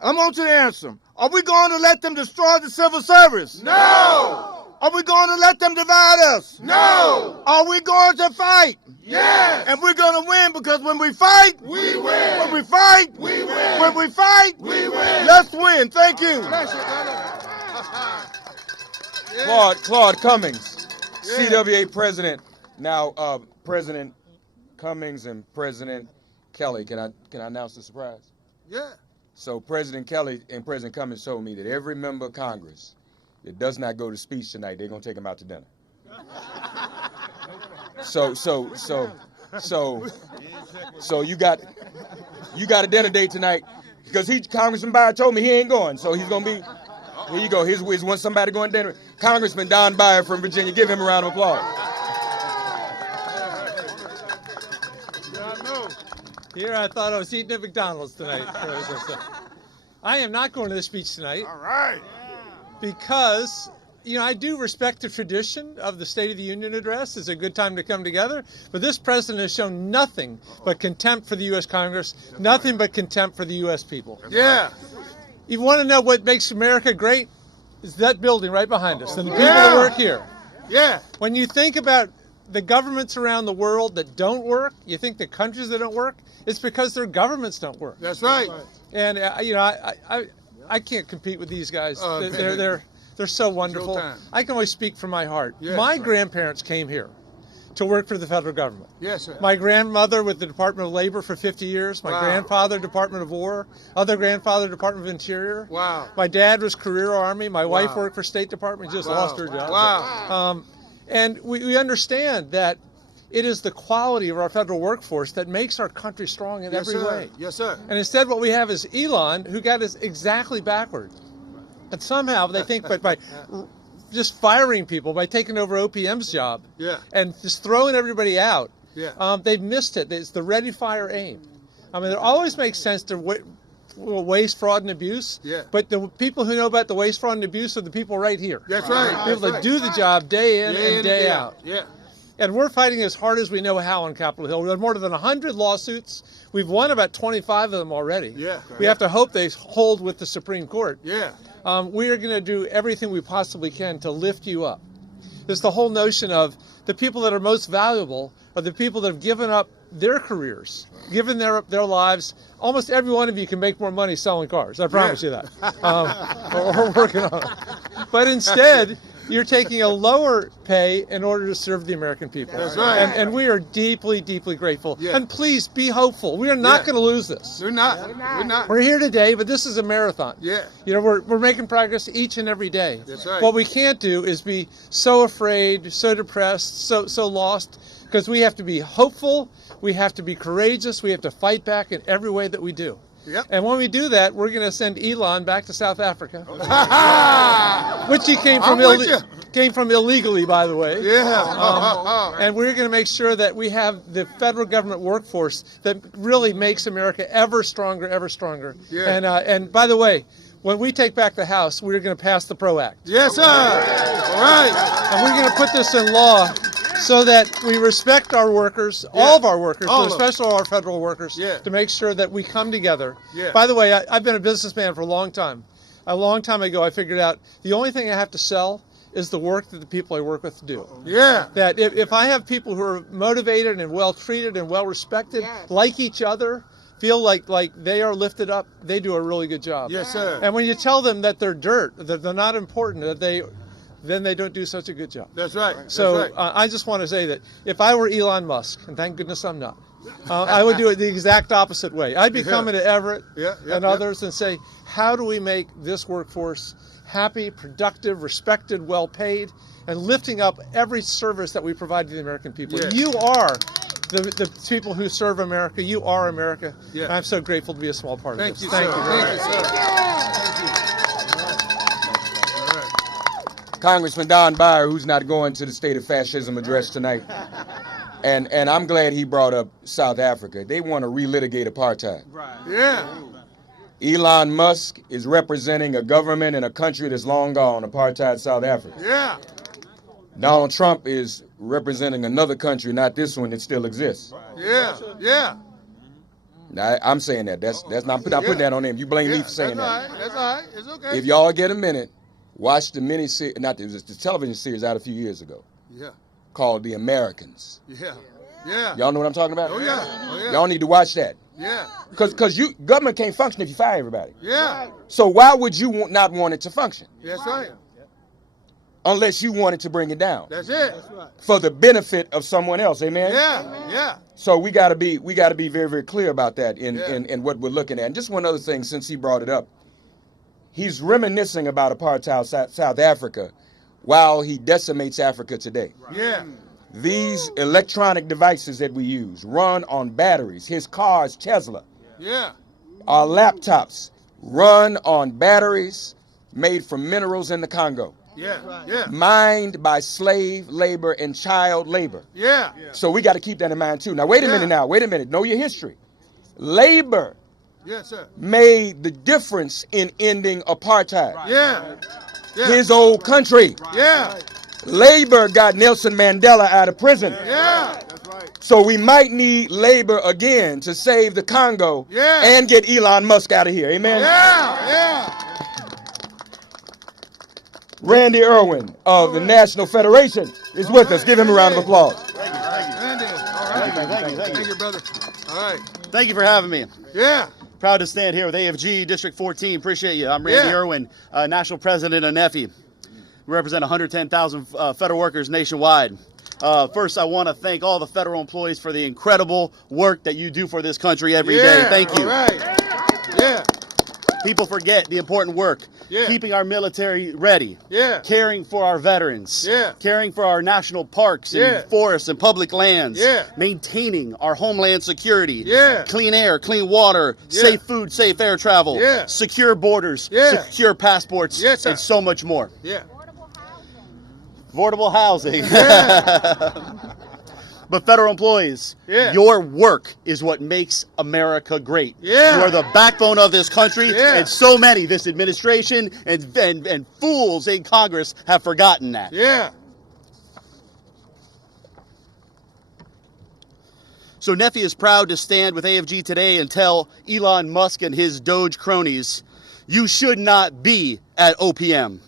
I want you to answer them. Are we going to let them destroy the civil service? No. Are we going to let them divide us? No. Are we going to fight? Yes. And we're going to win, because when we fight, We win. when we fight, We win. when we fight, We win. let's win. Thank you. Bless you, brother. Claude Cummings, Yeah. CWA president. Now, President Cummings and President Kelly. Can I announce the surprise? Yeah. So President Kelly and President Cummings told me that every member of Congress that does not go to speech tonight, they're gonna take him out to dinner. So you got a dinner date tonight, because Congressman Beyer told me he ain't going, so he's gonna be. Here you go. Here's one somebody going to dinner. Congressman Don Beyer from Virginia. Give him a round of applause. Here I thought I was eating at McDonald's tonight. I am not going to the speech tonight. All right. Because, I do respect the tradition of the State of the Union address. It's a good time to come together. But this president has shown nothing but contempt for the U.S. Congress, nothing but contempt for the U.S. people. Yeah. You want to know what makes America great? It's that building right behind us and the people that work here. Yeah. When you think about the governments around the world that don't work, you think the countries that don't work, it's because their governments don't work. That's right. And I can't compete with these guys. They're so wonderful. time. I can only speak from my heart. Yes. My grandparents came here to work for the federal government. Yes, sir. My grandmother with the Department of Labor for 50 years. My Wow. grandfather, Department of War. Other grandfather, Department of Interior. Wow. My dad was career Army. My wife worked for State Department, just lost her job. Wow. And we understand that it is the quality of our federal workforce that makes our country strong in Yes, every sir. way. Yes, sir. And instead what we have is Elon, who got us exactly backward. But somehow they think by just firing people, by taking over OPM's job, Yeah. and just throwing everybody out, Yeah. they've missed it. It's the ready, fire, aim. I mean, it always makes sense to waste, fraud, and abuse. Yeah. But the people who know about the waste, fraud, and abuse are the people right here. That's right. People That's that do the job day in Day and day out. Yeah. And we're fighting as hard as we know how on Capitol Hill. We have more than 100 lawsuits. We've won about 25 of them already. Yeah. We have to hope they hold with the Supreme Court. Yeah. We are going to do everything we possibly can to lift you up. There's the whole notion of the people that are most valuable are the people that have given up their careers, given their lives. Almost every one of you can make more money selling cars. I promise you that. We're working on it. But instead, you're taking a lower pay in order to serve the American people. That's right. And we are deeply, deeply grateful. Yeah. And please be hopeful. We are not going to lose this. We're not. We're not. We're here today, but this is a marathon. Yeah. We're making progress each and every day. That's right. What we can't do is be so afraid, so depressed, so lost, because we have to be hopeful, we have to be courageous, we have to fight back in every way that we do. Yep. And when we do that, we're going to send Elon back to South Africa, which he came from illegally, by the way. Yeah. And we're going to make sure that we have the federal government workforce that really makes America ever stronger, ever stronger. Yeah. And by the way, when we take back the House, we're going to pass the PRO Act. Yes, sir. All right. And we're going to put this in law so that we respect our workers, all of our workers, All but of them. especially our federal workers, Yeah. to make sure that we come together. Yeah. By the way, I've been a businessman for a long time. A long time ago, I figured out the only thing I have to sell is the work that the people I work with do. Yeah. That if I have people who are motivated and well treated and well respected, like each other, feel like they are lifted up, they do a really good job. Yes, sir. And when you tell them that they're dirt, that they're not important, then they don't do such a good job. That's right. That's So right. I just want to say that if I were Elon Musk, and thank goodness I'm not, I would do it the exact opposite way. I'd be coming to Everett and others and say, how do we make this workforce happy, productive, respected, well paid, and lifting up every service that we provide to the American people? Yeah. You are the people who serve America. You are America. Yeah. And I'm so grateful to be a small part Thank of you, this. sir. Thank you, sir. Congressman Don Beyer, who's not going to the State of Fascism address tonight. And I'm glad he brought up South Africa. They want to relitigate apartheid. Yeah. Elon Musk is representing a government in a country that's long gone, apartheid South Africa. Yeah. Donald Trump is representing another country, not this one, that still exists. Yeah. Yeah. Now, I'm saying that. That's not putting that on him. You blame me for saying That's all that. right. That's all right. It's okay. If y'all get a minute, Watched the it was the television series out a few years ago Yeah. called The Americans. Yeah. Yeah. Y'all know what I'm talking about? Oh yeah. Oh yeah. Y'all need to watch that. Yeah. Because government can't function if you fire everybody. Yeah. So why would you not want it to function? That's right. Unless you wanted to bring it down That's it. for the benefit of someone else. Amen. Yeah. Yeah. So we got to be very, very clear about that in Yeah. what we're looking at. And just one other thing, since he brought it up, he's reminiscing about apartheid South Africa while he decimates Africa today. Yeah. These electronic devices that we use run on batteries. His cars, Tesla, Yeah. our laptops run on batteries made from minerals in the Congo, Yeah. Yeah. mined by slave labor and child labor. Yeah. So we got to keep that in mind too. Now, wait a minute now. Wait a minute. Know your history. Labor Yes, sir. made the difference in ending apartheid. Yeah. Yeah. His old country. Yeah. Labor got Nelson Mandela out of prison. Yeah. So we might need labor again to save the Congo Yeah. and get Elon Musk out of here. Amen. Yeah. Yeah. Randy Erwin of the National Federation is with us. Give him a round of applause. Randy. All right. Thank you, brother. All right. Thank you for having me. Yeah. Proud to stand here with AFGE District 14. Appreciate you. I'm Randy Erwin, National President of NEFI. We represent 110,000 federal workers nationwide. First, I want to thank all the federal employees for the incredible work that you do for this country every day. Thank you. All right. Yeah. People forget the important work. Yeah. Keeping our military ready. Yeah. Caring for our veterans. Yeah. Caring for our national parks and forests and public lands. Yeah. Maintaining our homeland security. Yeah. Clean air, clean water, safe food, safe air travel. Yeah. Secure borders. Yeah. Secure passports. Yes, sir. And so much more. Yeah. Affordable housing. Yeah. But federal employees, your work is what makes America great. Yeah. You are the backbone of this country, Yeah. and so many, this administration and fools in Congress have forgotten that. Yeah. So NEFI is proud to stand with AFG today and tell Elon Musk and his DOGE cronies, you should not be at OPM.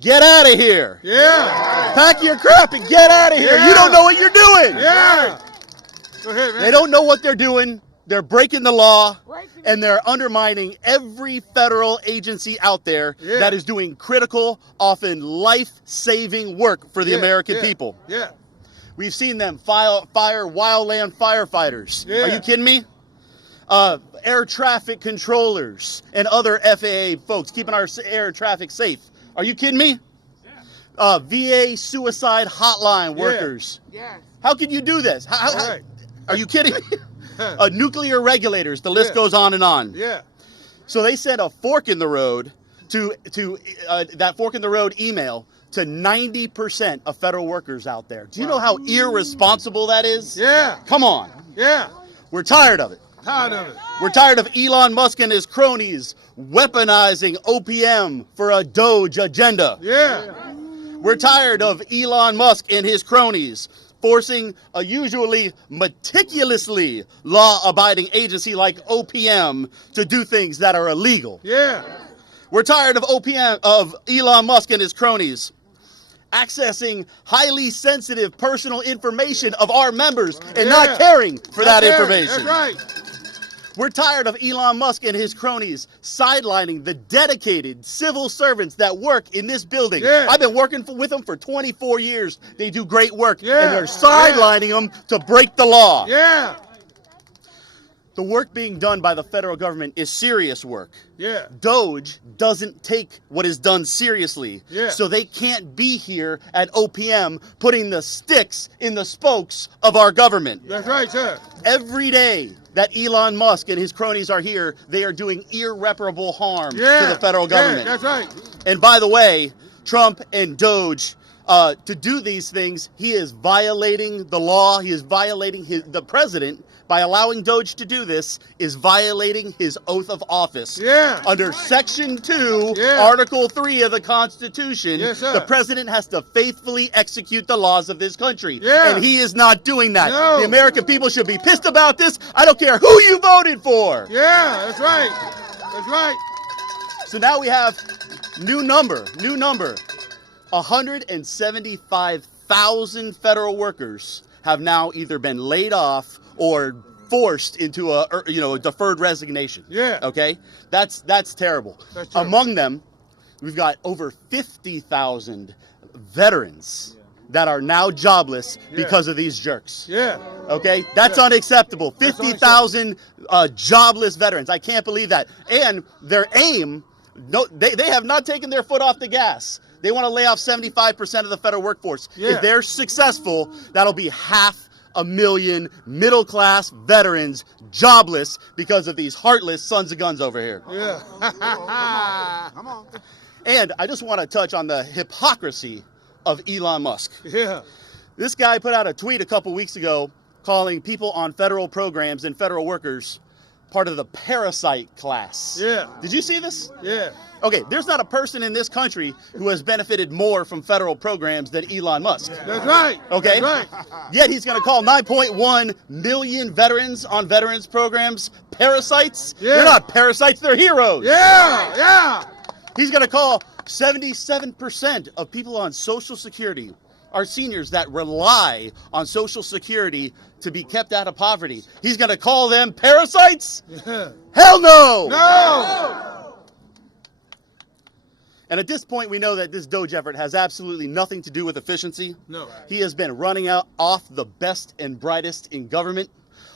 Get out of here. Yeah. Pack your crap and get out of here. Yeah. You don't know what you're doing. Yeah. Go ahead, man. They don't know what they're doing. They're breaking the law, and they're undermining every federal agency out there that is doing critical, often life-saving work for the American people. Yeah. We've seen them fire wildland firefighters. Yeah. Are you kidding me? Air traffic controllers and other FAA folks keeping our air traffic safe. Are you kidding me? VA suicide hotline workers. Yeah. How can you do this? Right. Are you kidding me? Nuclear regulators. The list goes on and on. Yeah. So they sent a fork in the road to that fork in the road email to 90% of federal workers out there. Do you know how irresponsible that is? Yeah. Come on. Yeah. We're tired of it. Tired of it. We're tired of Elon Musk and his cronies weaponizing OPM for a DOGE agenda. Yeah. We're tired of Elon Musk and his cronies forcing a usually meticulously law-abiding agency like OPM to do things that are illegal. Yeah. We're tired of Elon Musk and his cronies accessing highly sensitive personal information of our members and not caring for that information. That's right. We're tired of Elon Musk and his cronies sidelining the dedicated civil servants that work in this building. Yeah. I've been working with them for 24 years. They do great work, Yeah. and they're sidelining them to break the law. Yeah. The work being done by the federal government is serious work. Yeah. DOGE doesn't take what is done seriously. Yeah. So they can't be here at OPM putting the sticks in the spokes of our government. That's right, sir. Every day that Elon Musk and his cronies are here, they are doing irreparable harm to the federal government. Yeah, that's right. And by the way, Trump and DOGE, to do these things, he is violating the law. He is violating the president. By allowing DOGE to do this, is violating his oath of office. Yeah. Under Section 2, Yeah. Article 3 of the Constitution, Yes, sir. the president has to faithfully execute the laws of this country. Yeah. And he is not doing that. No. The American people should be pissed about this. I don't care who you voted for. Yeah, that's right. That's right. So now we have New number. 175,000 federal workers have now either been laid off or forced into a deferred resignation. Yeah. Okay? That's terrible. That's true. Among them, we've got over 50,000 veterans that are now jobless because of these jerks. Yeah. Okay? That's unacceptable. 50,000 jobless veterans. I can't believe that. And their aim, they have not taken their foot off the gas. They want to lay off 75% of the federal workforce. Yeah. If they're successful, that'll be 500,000 middle-class veterans jobless because of these heartless sons of guns over here. Yeah. Come on. And I just want to touch on the hypocrisy of Elon Musk. Yeah. This guy put out a tweet a couple weeks ago calling people on federal programs and federal workers part of the parasite class. Yeah. Did you see this? Yeah. Okay, there's not a person in this country who has benefited more from federal programs than Elon Musk. That's right. Okay? That's right. Yet he's going to call 9.1 million veterans on veterans programs parasites. Yeah. They're not parasites, they're heroes. Yeah. He's going to call 77% of people on Social Security are seniors that rely on Social Security to be kept out of poverty. He's going to call them parasites? Yeah. Hell no! No. And at this point, we know that this DOGE effort has absolutely nothing to do with efficiency. No. He has been running off the best and brightest in government.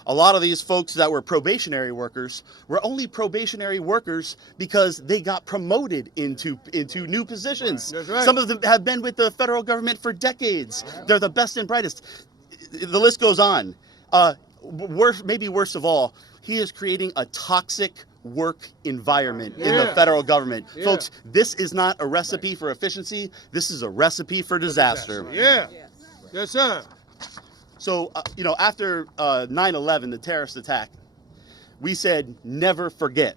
A lot of these folks that were probationary workers were only probationary workers because they got promoted into new positions. That's right. Some of them have been with the federal government for decades. They're the best and brightest. The list goes on. Maybe worst of all, he is creating a toxic work environment in the federal government. Yeah. Folks, this is not a recipe for efficiency. This is a recipe for disaster. Yeah. Yes, sir. So, after 9/11, the terrorist attack, we said never forget.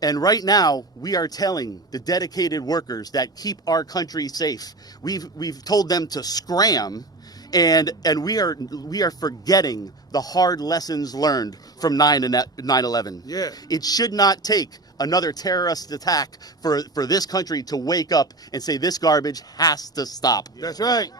And right now, we are telling the dedicated workers that keep our country safe. We've told them to scram, and we are forgetting the hard lessons learned from 9/11. Yeah. It should not take another terrorist attack for this country to wake up and say this garbage has to stop. That's right.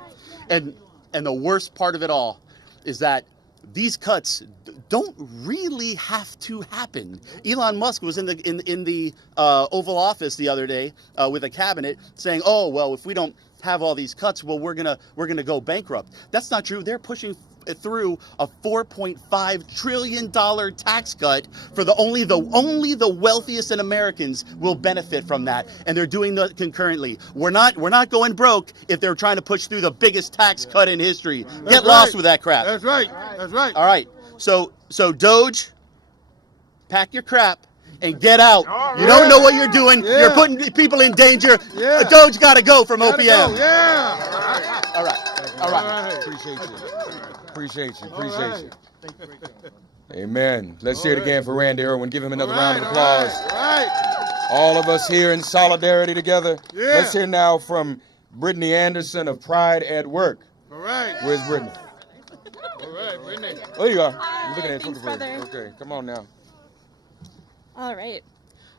And the worst part of it all is that these cuts don't really have to happen. Elon Musk was in the Oval Office the other day with a cabinet saying, "Oh well, if we don't have all these cuts, well we're gonna go bankrupt." That's not true. They're pushing through a $4.5 trillion tax cut for only the wealthiest in Americans will benefit from that, and they're doing that concurrently. We're not going broke if they're trying to push through the biggest tax cut in history. Get lost with that crap. That's right. That's right. All right. So DOGE, pack your crap and get out. You don't know what you're doing. Yeah. You're putting people in danger. Yeah. DOGE got to go from Gotta OPM. go. Yeah. All right. All right. Appreciate you. Amen. Let's hear it again for Randy Erwin. Give him another round of applause. All right. All of us here in solidarity together. Yeah. Let's hear now from Brittany Anderson of Pride at Work. All right. Where's Brittany? All right, Brittany. Oh, there you are. I'm looking at Thanks, brother. Okay, come on now. All right.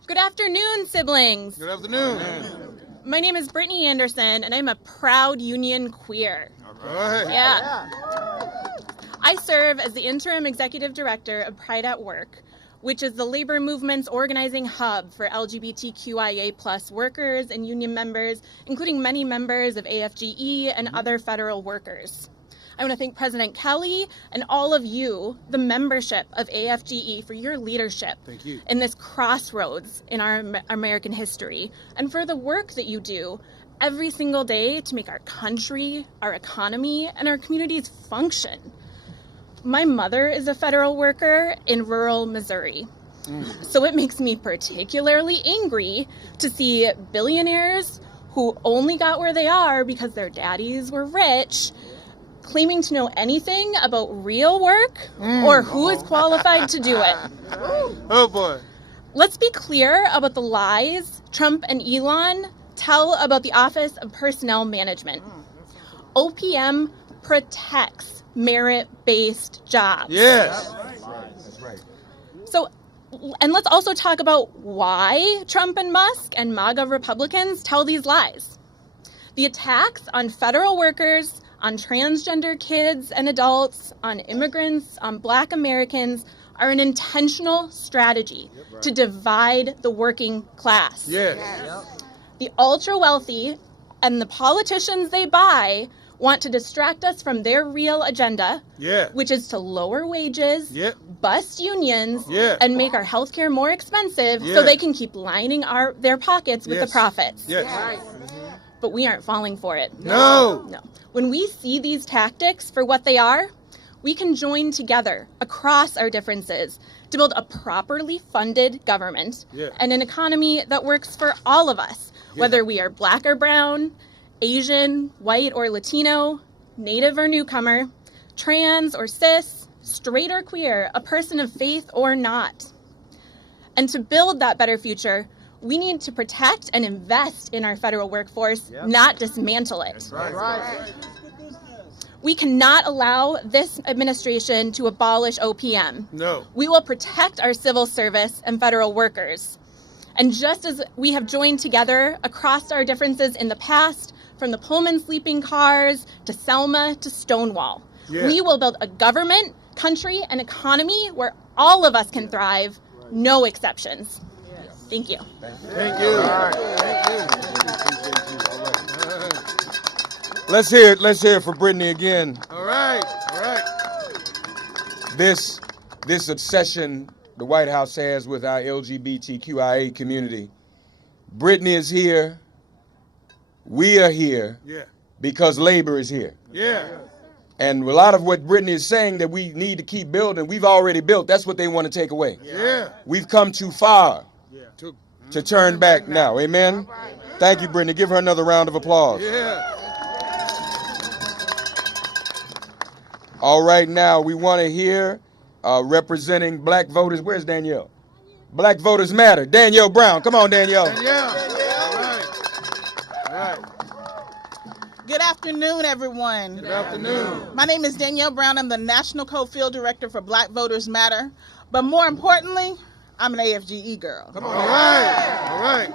Good afternoon, siblings. Good afternoon. My name is Brittany Anderson, and I'm a proud union queer. All right. Yeah. I serve as the interim executive director of Pride at Work, which is the labor movement's organizing hub for LGBTQIA+ workers and union members, including many members of AFGE and other federal workers. I want to thank President Kelly and all of you, the membership of AFGE, for your leadership in this crossroads in our American history, and for the work that you do every single day to make our country, our economy, and our communities function. My mother is a federal worker in rural Missouri, so it makes me particularly angry to see billionaires who only got where they are because their daddies were rich claiming to know anything about real work or who is qualified to do it. Oh boy. Let's be clear about the lies Trump and Elon tell about the Office of Personnel Management. OPM protects merit-based jobs. Yes. That's right. So And let's also talk about why Trump and Musk and MAGA Republicans tell these lies. The attacks on federal workers, on transgender kids and adults, on immigrants, on Black Americans are an intentional strategy to divide the working class. Yes. The ultra wealthy and the politicians they buy want to distract us from their real agenda, which is to lower wages, bust unions, and make our healthcare more expensive so they can keep lining their pockets with the profits. But we aren't falling for it. No. When we see these tactics for what they are, we can join together across our differences to build a properly funded government and an economy that works for all of us, whether we are Black or brown, Asian, white or Latino, Native or newcomer, trans or cis, straight or queer, a person of faith or not. And to build that better future, we need to protect and invest in our federal workforce, not dismantle it. That's right. We cannot allow this administration to abolish OPM. No. We will protect our civil service and federal workers. And just as we have joined together across our differences in the past, from the Pullman sleeping cars to Selma to Stonewall, we will build a government, country, and economy where all of us can thrive, no exceptions. Thank you. Thank you. Let's hear it for Brittany again. All right. This obsession the White House has with our LGBTQIA community. Brittany is here. We are here because labor is here. And a lot of what Brittany is saying that we need to keep building, we've already built. That's what they want to take away. We've come too far to turn back now. Amen? Thank you, Brittany. Give her another round of applause. All right, now we want to hear representing Black voters. Where's Danielle? Black Voters Matter. Danielle Brown. Come on, Danielle. All right. Good afternoon, everyone. Good afternoon. My name is Danielle Brown. I'm the National Co-Field Director for Black Voters Matter. But more importantly, I'm an AFGE girl. Come on. All right.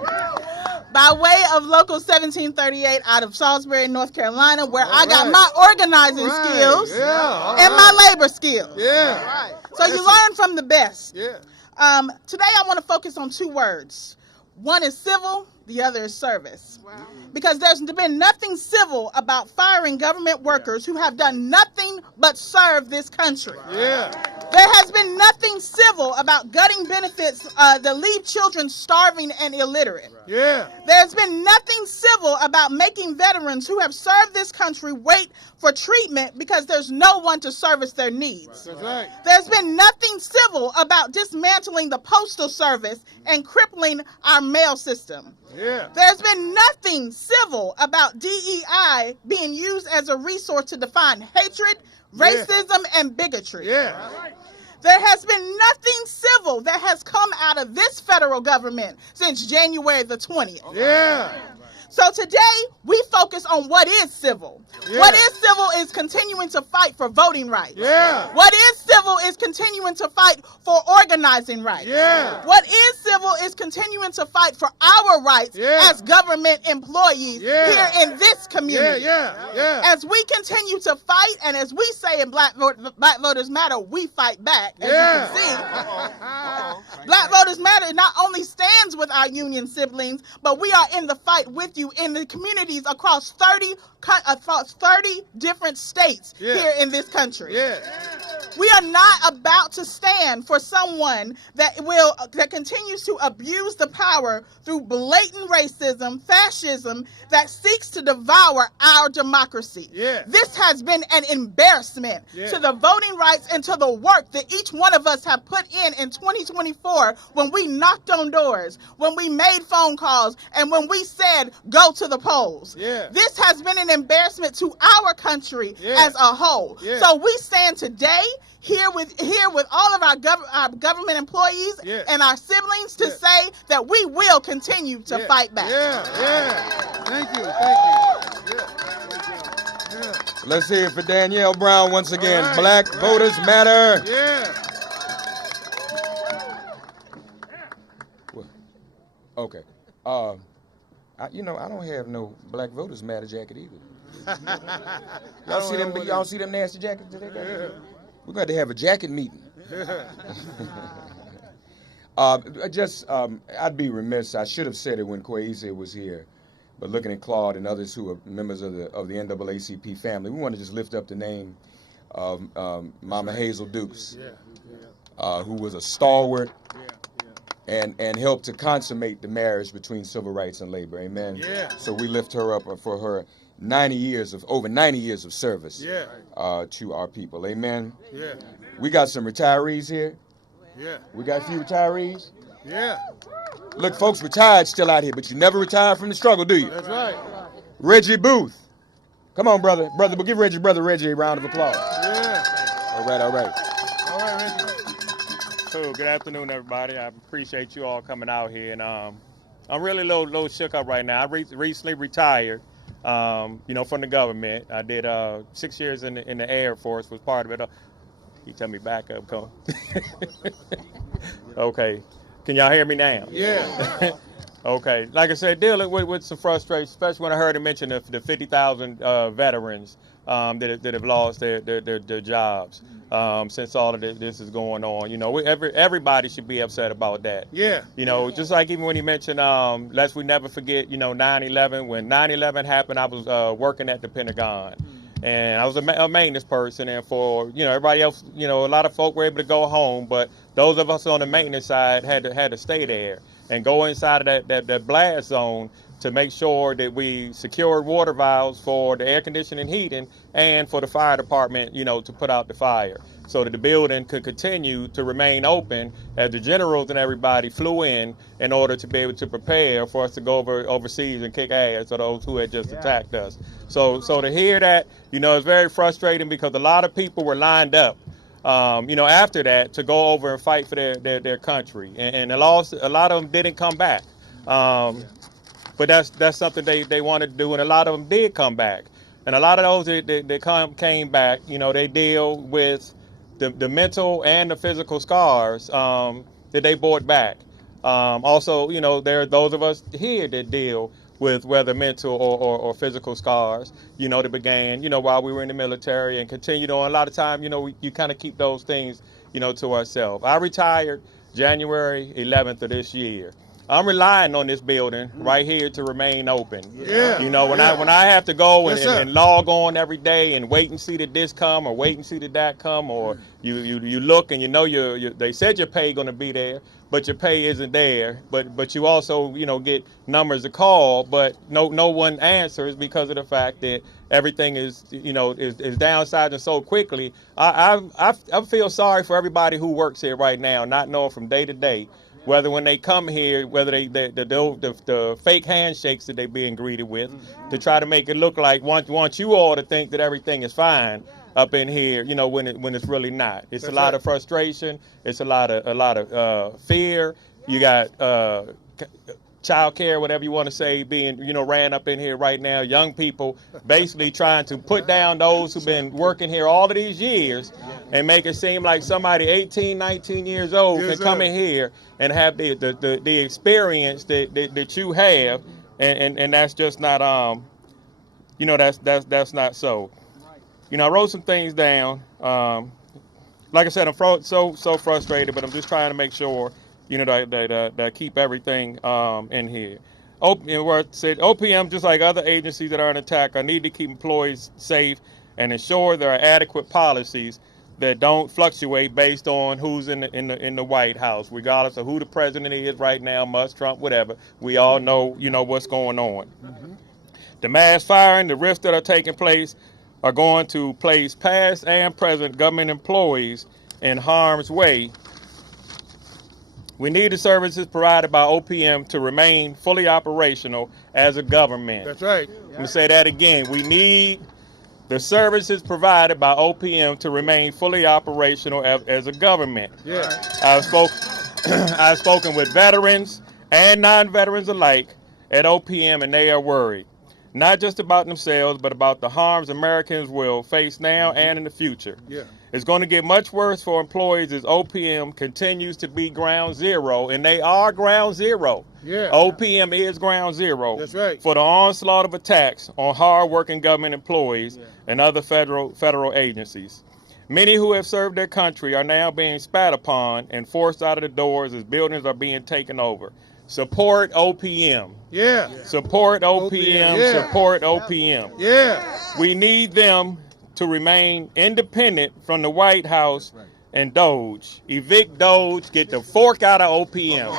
By way of Local 1738 out of Salisbury, North Carolina, where I got my organizing skills and my labor skills. So you learn from the best. Today I want to focus on two words. One is civil, the other is service. Because there's been nothing civil about firing government workers who have done nothing but serve this country. There has been nothing civil about gutting benefits that leave children starving and illiterate. There's been nothing civil about making veterans who have served this country wait for treatment because there's no one to service their needs. There's been nothing civil about dismantling the postal service and crippling our mail system. There's been nothing civil about DEI being used as a resource to define hatred, racism, and bigotry. There has been nothing civil that has come out of this federal government since January the 20th. So today, we focus on what is civil. What is civil is continuing to fight for voting rights. What is civil is continuing to fight for organizing rights. What is civil is continuing to fight for our rights as government employees here in this community. As we continue to fight, and as we say in Black Voters Matter, we fight back, as you can see. Black Voters Matter not only stands with our union siblings, but we are in the fight with you in the communities across 30 different states here in this country. We are not about to stand for someone that continues to abuse the power through blatant racism, fascism that seeks to devour our democracy. This has been an embarrassment to the voting rights and to the work that each one of us have put in 2024 when we knocked on doors, when we made phone calls, and when we said, go to the polls. This has been an embarrassment to our country as a whole. So we stand today here with all of our government employees and our siblings to say that we will continue to fight back. Thank you. Let's hear it for Danielle Brown once again. Black Voters Matter. Okay. You know, I don't have no black voters matter jacket either. Y'all see them nasty jackets that they got? Yeah. We're going to have a jacket meeting. I'd be remiss. I should have said it when Kwesi was here. But looking at Claude and others who are members of the NAACP family, we want to just lift up the name of Mama Hazel Dukes, who was a stalwart and helped to consummate the marriage between civil rights and labor. Amen. Yeah. So we lift her up for her over 90 years of service to our people. Amen. Yeah. We got some retirees here. Yeah. We got a few retirees. Yeah. Look, folks retired still out here, but you never retired from the struggle, do you? That's right. Reggie Booth. Come on, brother. But give Brother Reggie a round of applause. Yeah. All right. All right, Reggie. Cool. Good afternoon, everybody. I appreciate you all coming out here, and I'm really a little shook up right now. I recently retired, from the government. I did 6 years in the Air Force, was part of it. You tell me back up, come. Okay. Can y'all hear me now? Yeah. Okay. Like I said, dealing with some frustration, especially when I heard him mention the 50,000 veterans that have lost their jobs since all of this is going on. You know, everybody should be upset about that. Yeah. You know, just like even when he mentioned, lest we never forget, 9/11. When 9/11 happened, I was working at the Pentagon. And I was a maintenance person, and for everybody else, a lot of folk were able to go home, but those of us on the maintenance side had to stay there and go inside of that blast zone to make sure that we secured water valves for the air conditioning, heating, and for the fire department, to put out the fire, so that the building could continue to remain open as the generals and everybody flew in order to be able to prepare for us to go overseas and kick ass of those who had just attacked us. So to hear that, it's very frustrating, because a lot of people were lined up, after that to go over and fight for their country, and a lot of them didn't come back. But that's something they wanted to do, and a lot of them did come back. And a lot of those that came back, they deal with the mental and the physical scars that they brought back. Also, there are those of us here that deal with whether mental or physical scars, that began, while we were in the military and continued on. A lot of time, you kind of keep those things, to ourselves. I retired January 11th of this year. I'm relying on this building right here to remain open. Yeah. When I have to go and log on every day and wait and see that this come or wait and see that that come, or you look and they said your pay going to be there, but your pay isn't there. But you also get numbers to call, but no one answers because of the fact that everything is downsizing so quickly. I feel sorry for everybody who works here right now, not knowing from day to day whether when they come here, whether the fake handshakes that they're being greeted with, to try to make it look like want you all to think that everything is fine up in here, when it's really not. It's a lot of frustration. It's a lot of fear. You got child care, whatever you want to say, being ran up in here right now. Young people basically trying to put down those who've been working here all of these years and make it seem like somebody 18, 19 years old can come in here and have the experience that you have, and that's just not that's not so. I wrote some things down. Like I said, I'm so frustrated, but I'm just trying to make sure that keep everything in here. Where it said OPM, just like other agencies that are in attack, I need to keep employees safe and ensure there are adequate policies that don't fluctuate based on who's in the White House, regardless of who the president is right now, Musk, Trump, whatever. We all know what's going on. Mm-hmm. The mass firing, the rifts that are taking place are going to place past and present government employees in harm's way. We need the services provided by OPM to remain fully operational as a government. That's right. Let me say that again. We need the services provided by OPM to remain fully operational as a government. Yeah. I've spoken with veterans and non-veterans alike at OPM, and they are worried, not just about themselves, but about the harms Americans will face now and in the future. Yeah. It's going to get much worse for employees as OPM continues to be ground zero, and they are ground zero. Yeah. OPM is ground zero. That's right. For the onslaught of attacks on hard-working government employees and other federal agencies. Many who have served their country are now being spat upon and forced out of the doors as buildings are being taken over. Support OPM. Yeah. Support OPM. Yeah. Support OPM. Yeah. We need them to remain independent from the White House and DOGE. Evict DOGE, get the fork out of OPM.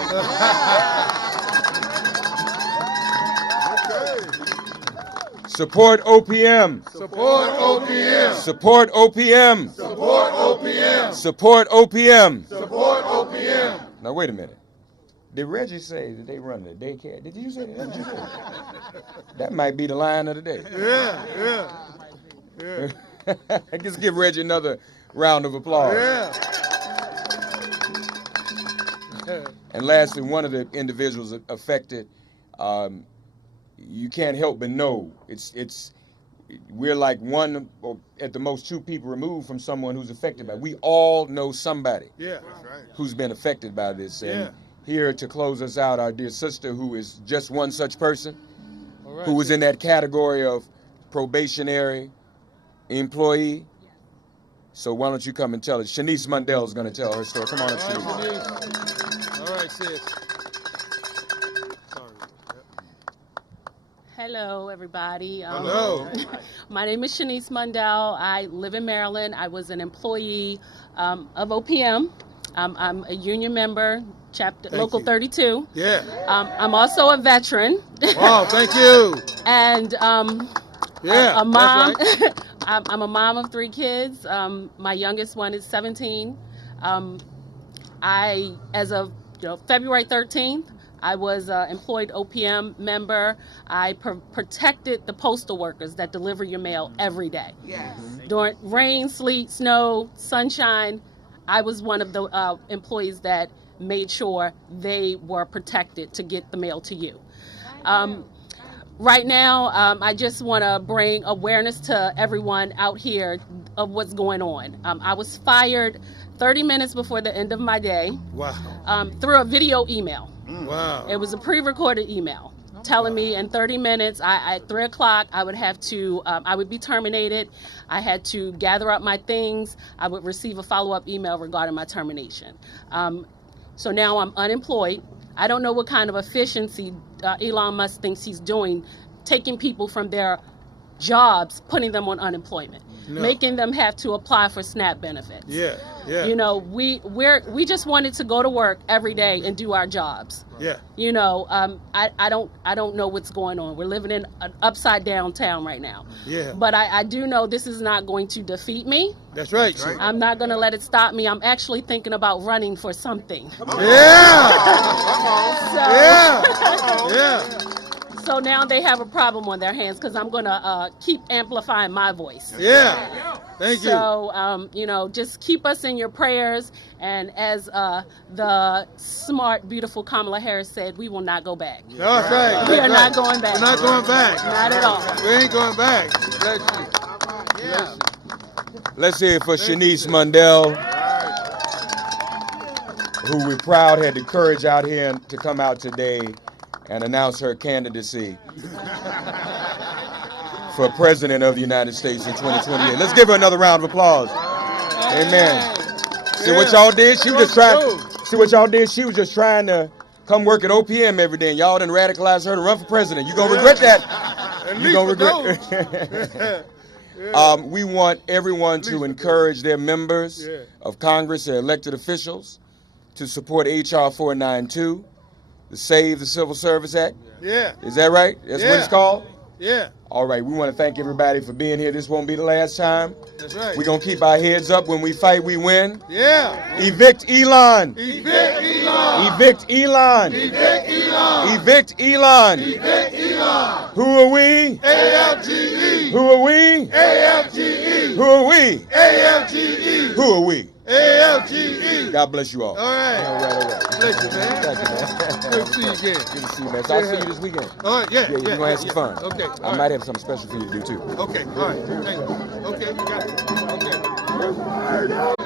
Support OPM. Support OPM. Support OPM. Support OPM. Support OPM. Support OPM. Now wait a minute. Did Reggie say that they run the daycare? Did you say that? What did you say? That might be the line of the day. Yeah. Let's give Reggie another round of applause. Yeah. And lastly, one of the individuals affected, you can't help but know we're like one or at the most two people removed from someone who's affected by it. We all know somebody who's been affected by this. And here to close us out, our dear sister, who is just one such person, who was in that category of probationary employee. So why don't you come and tell us? Shanice Mundell is going to tell her story. Come on up, Shanice. All right, sis. Hello, everybody. Hello. My name is Shanice Mundell. I live in Maryland. I was an employee of OPM. I'm a union member, Local 32. Yeah. I'm also a veteran. Wow, thank you. And yeah, a mom. that's right. I'm a mom of 3 kids. My youngest one is 17. As of February 13th, I was an employed OPM member. I protected the postal workers that deliver your mail every day. Yes. During rain, sleet, snow, sunshine, I was one of the employees that made sure they were protected to get the mail to you. Right now, I just want to bring awareness to everyone out here of what's going on. I was fired 30 minutes before the end of my day. Wow. Through a video email. Wow. It was a pre-recorded email telling me in 30 minutes, at 3 o'clock, I would have to, I would be terminated. I had to gather up my things. I would receive a follow-up email regarding my termination. So now I'm unemployed. I don't know what kind of efficiency Elon Musk thinks he's doing, taking people from their jobs, putting them on unemployment, making them have to apply for SNAP benefits. Yeah. We just wanted to go to work every day and do our jobs. Yeah. I don't know what's going on. We're living in an upside down town right now. Yeah. But I do know this is not going to defeat me. That's right. I'm not going to let it stop me. I'm actually thinking about running for something. Yeah. So now they have a problem on their hands because I'm going to keep amplifying my voice. Yeah. Thank you. So, just keep us in your prayers. And as the smart, beautiful Kamala Harris said, we will not go back. That's right. We are not going back. We're not going back. Not at all. We ain't going back. Let's hear it for Shanice Mundell, who we're proud had the courage out here to come out today and announce her candidacy for President of the United States in 2028. Let's give her another round of applause. Amen. See what y'all did? She was just trying. See what y'all did? She was just trying to come work at OPM every day, and y'all done radicalized her to run for president. You're gonna regret that. You're gonna regret. We want everyone to encourage their members of Congress, their elected officials, to support HR 492. The Save the Civil Service Act? Yeah. Is that right? That's what it's called? Yeah. All right, we want to thank everybody for being here. This won't be the last time. That's right. We're going to keep our heads up. When we fight, we win. Yeah. Evict Elon. Evict Elon. Evict Elon. Evict Elon. Evict Elon. Evict Elon. Who are we? AFGE. Who are we? AFGE. Who are we? AFGE. Who are we? AFGE. God bless you all. All right. All right. Bless you, man. Thank you, man. Good to see you again. Good to see you, man. So I'll see you this weekend. All right, yeah. You're going to have some fun. Okay. I might have something special for you to do, too. Okay, all right. Thank you. Okay, you got it. Okay. We're fired up.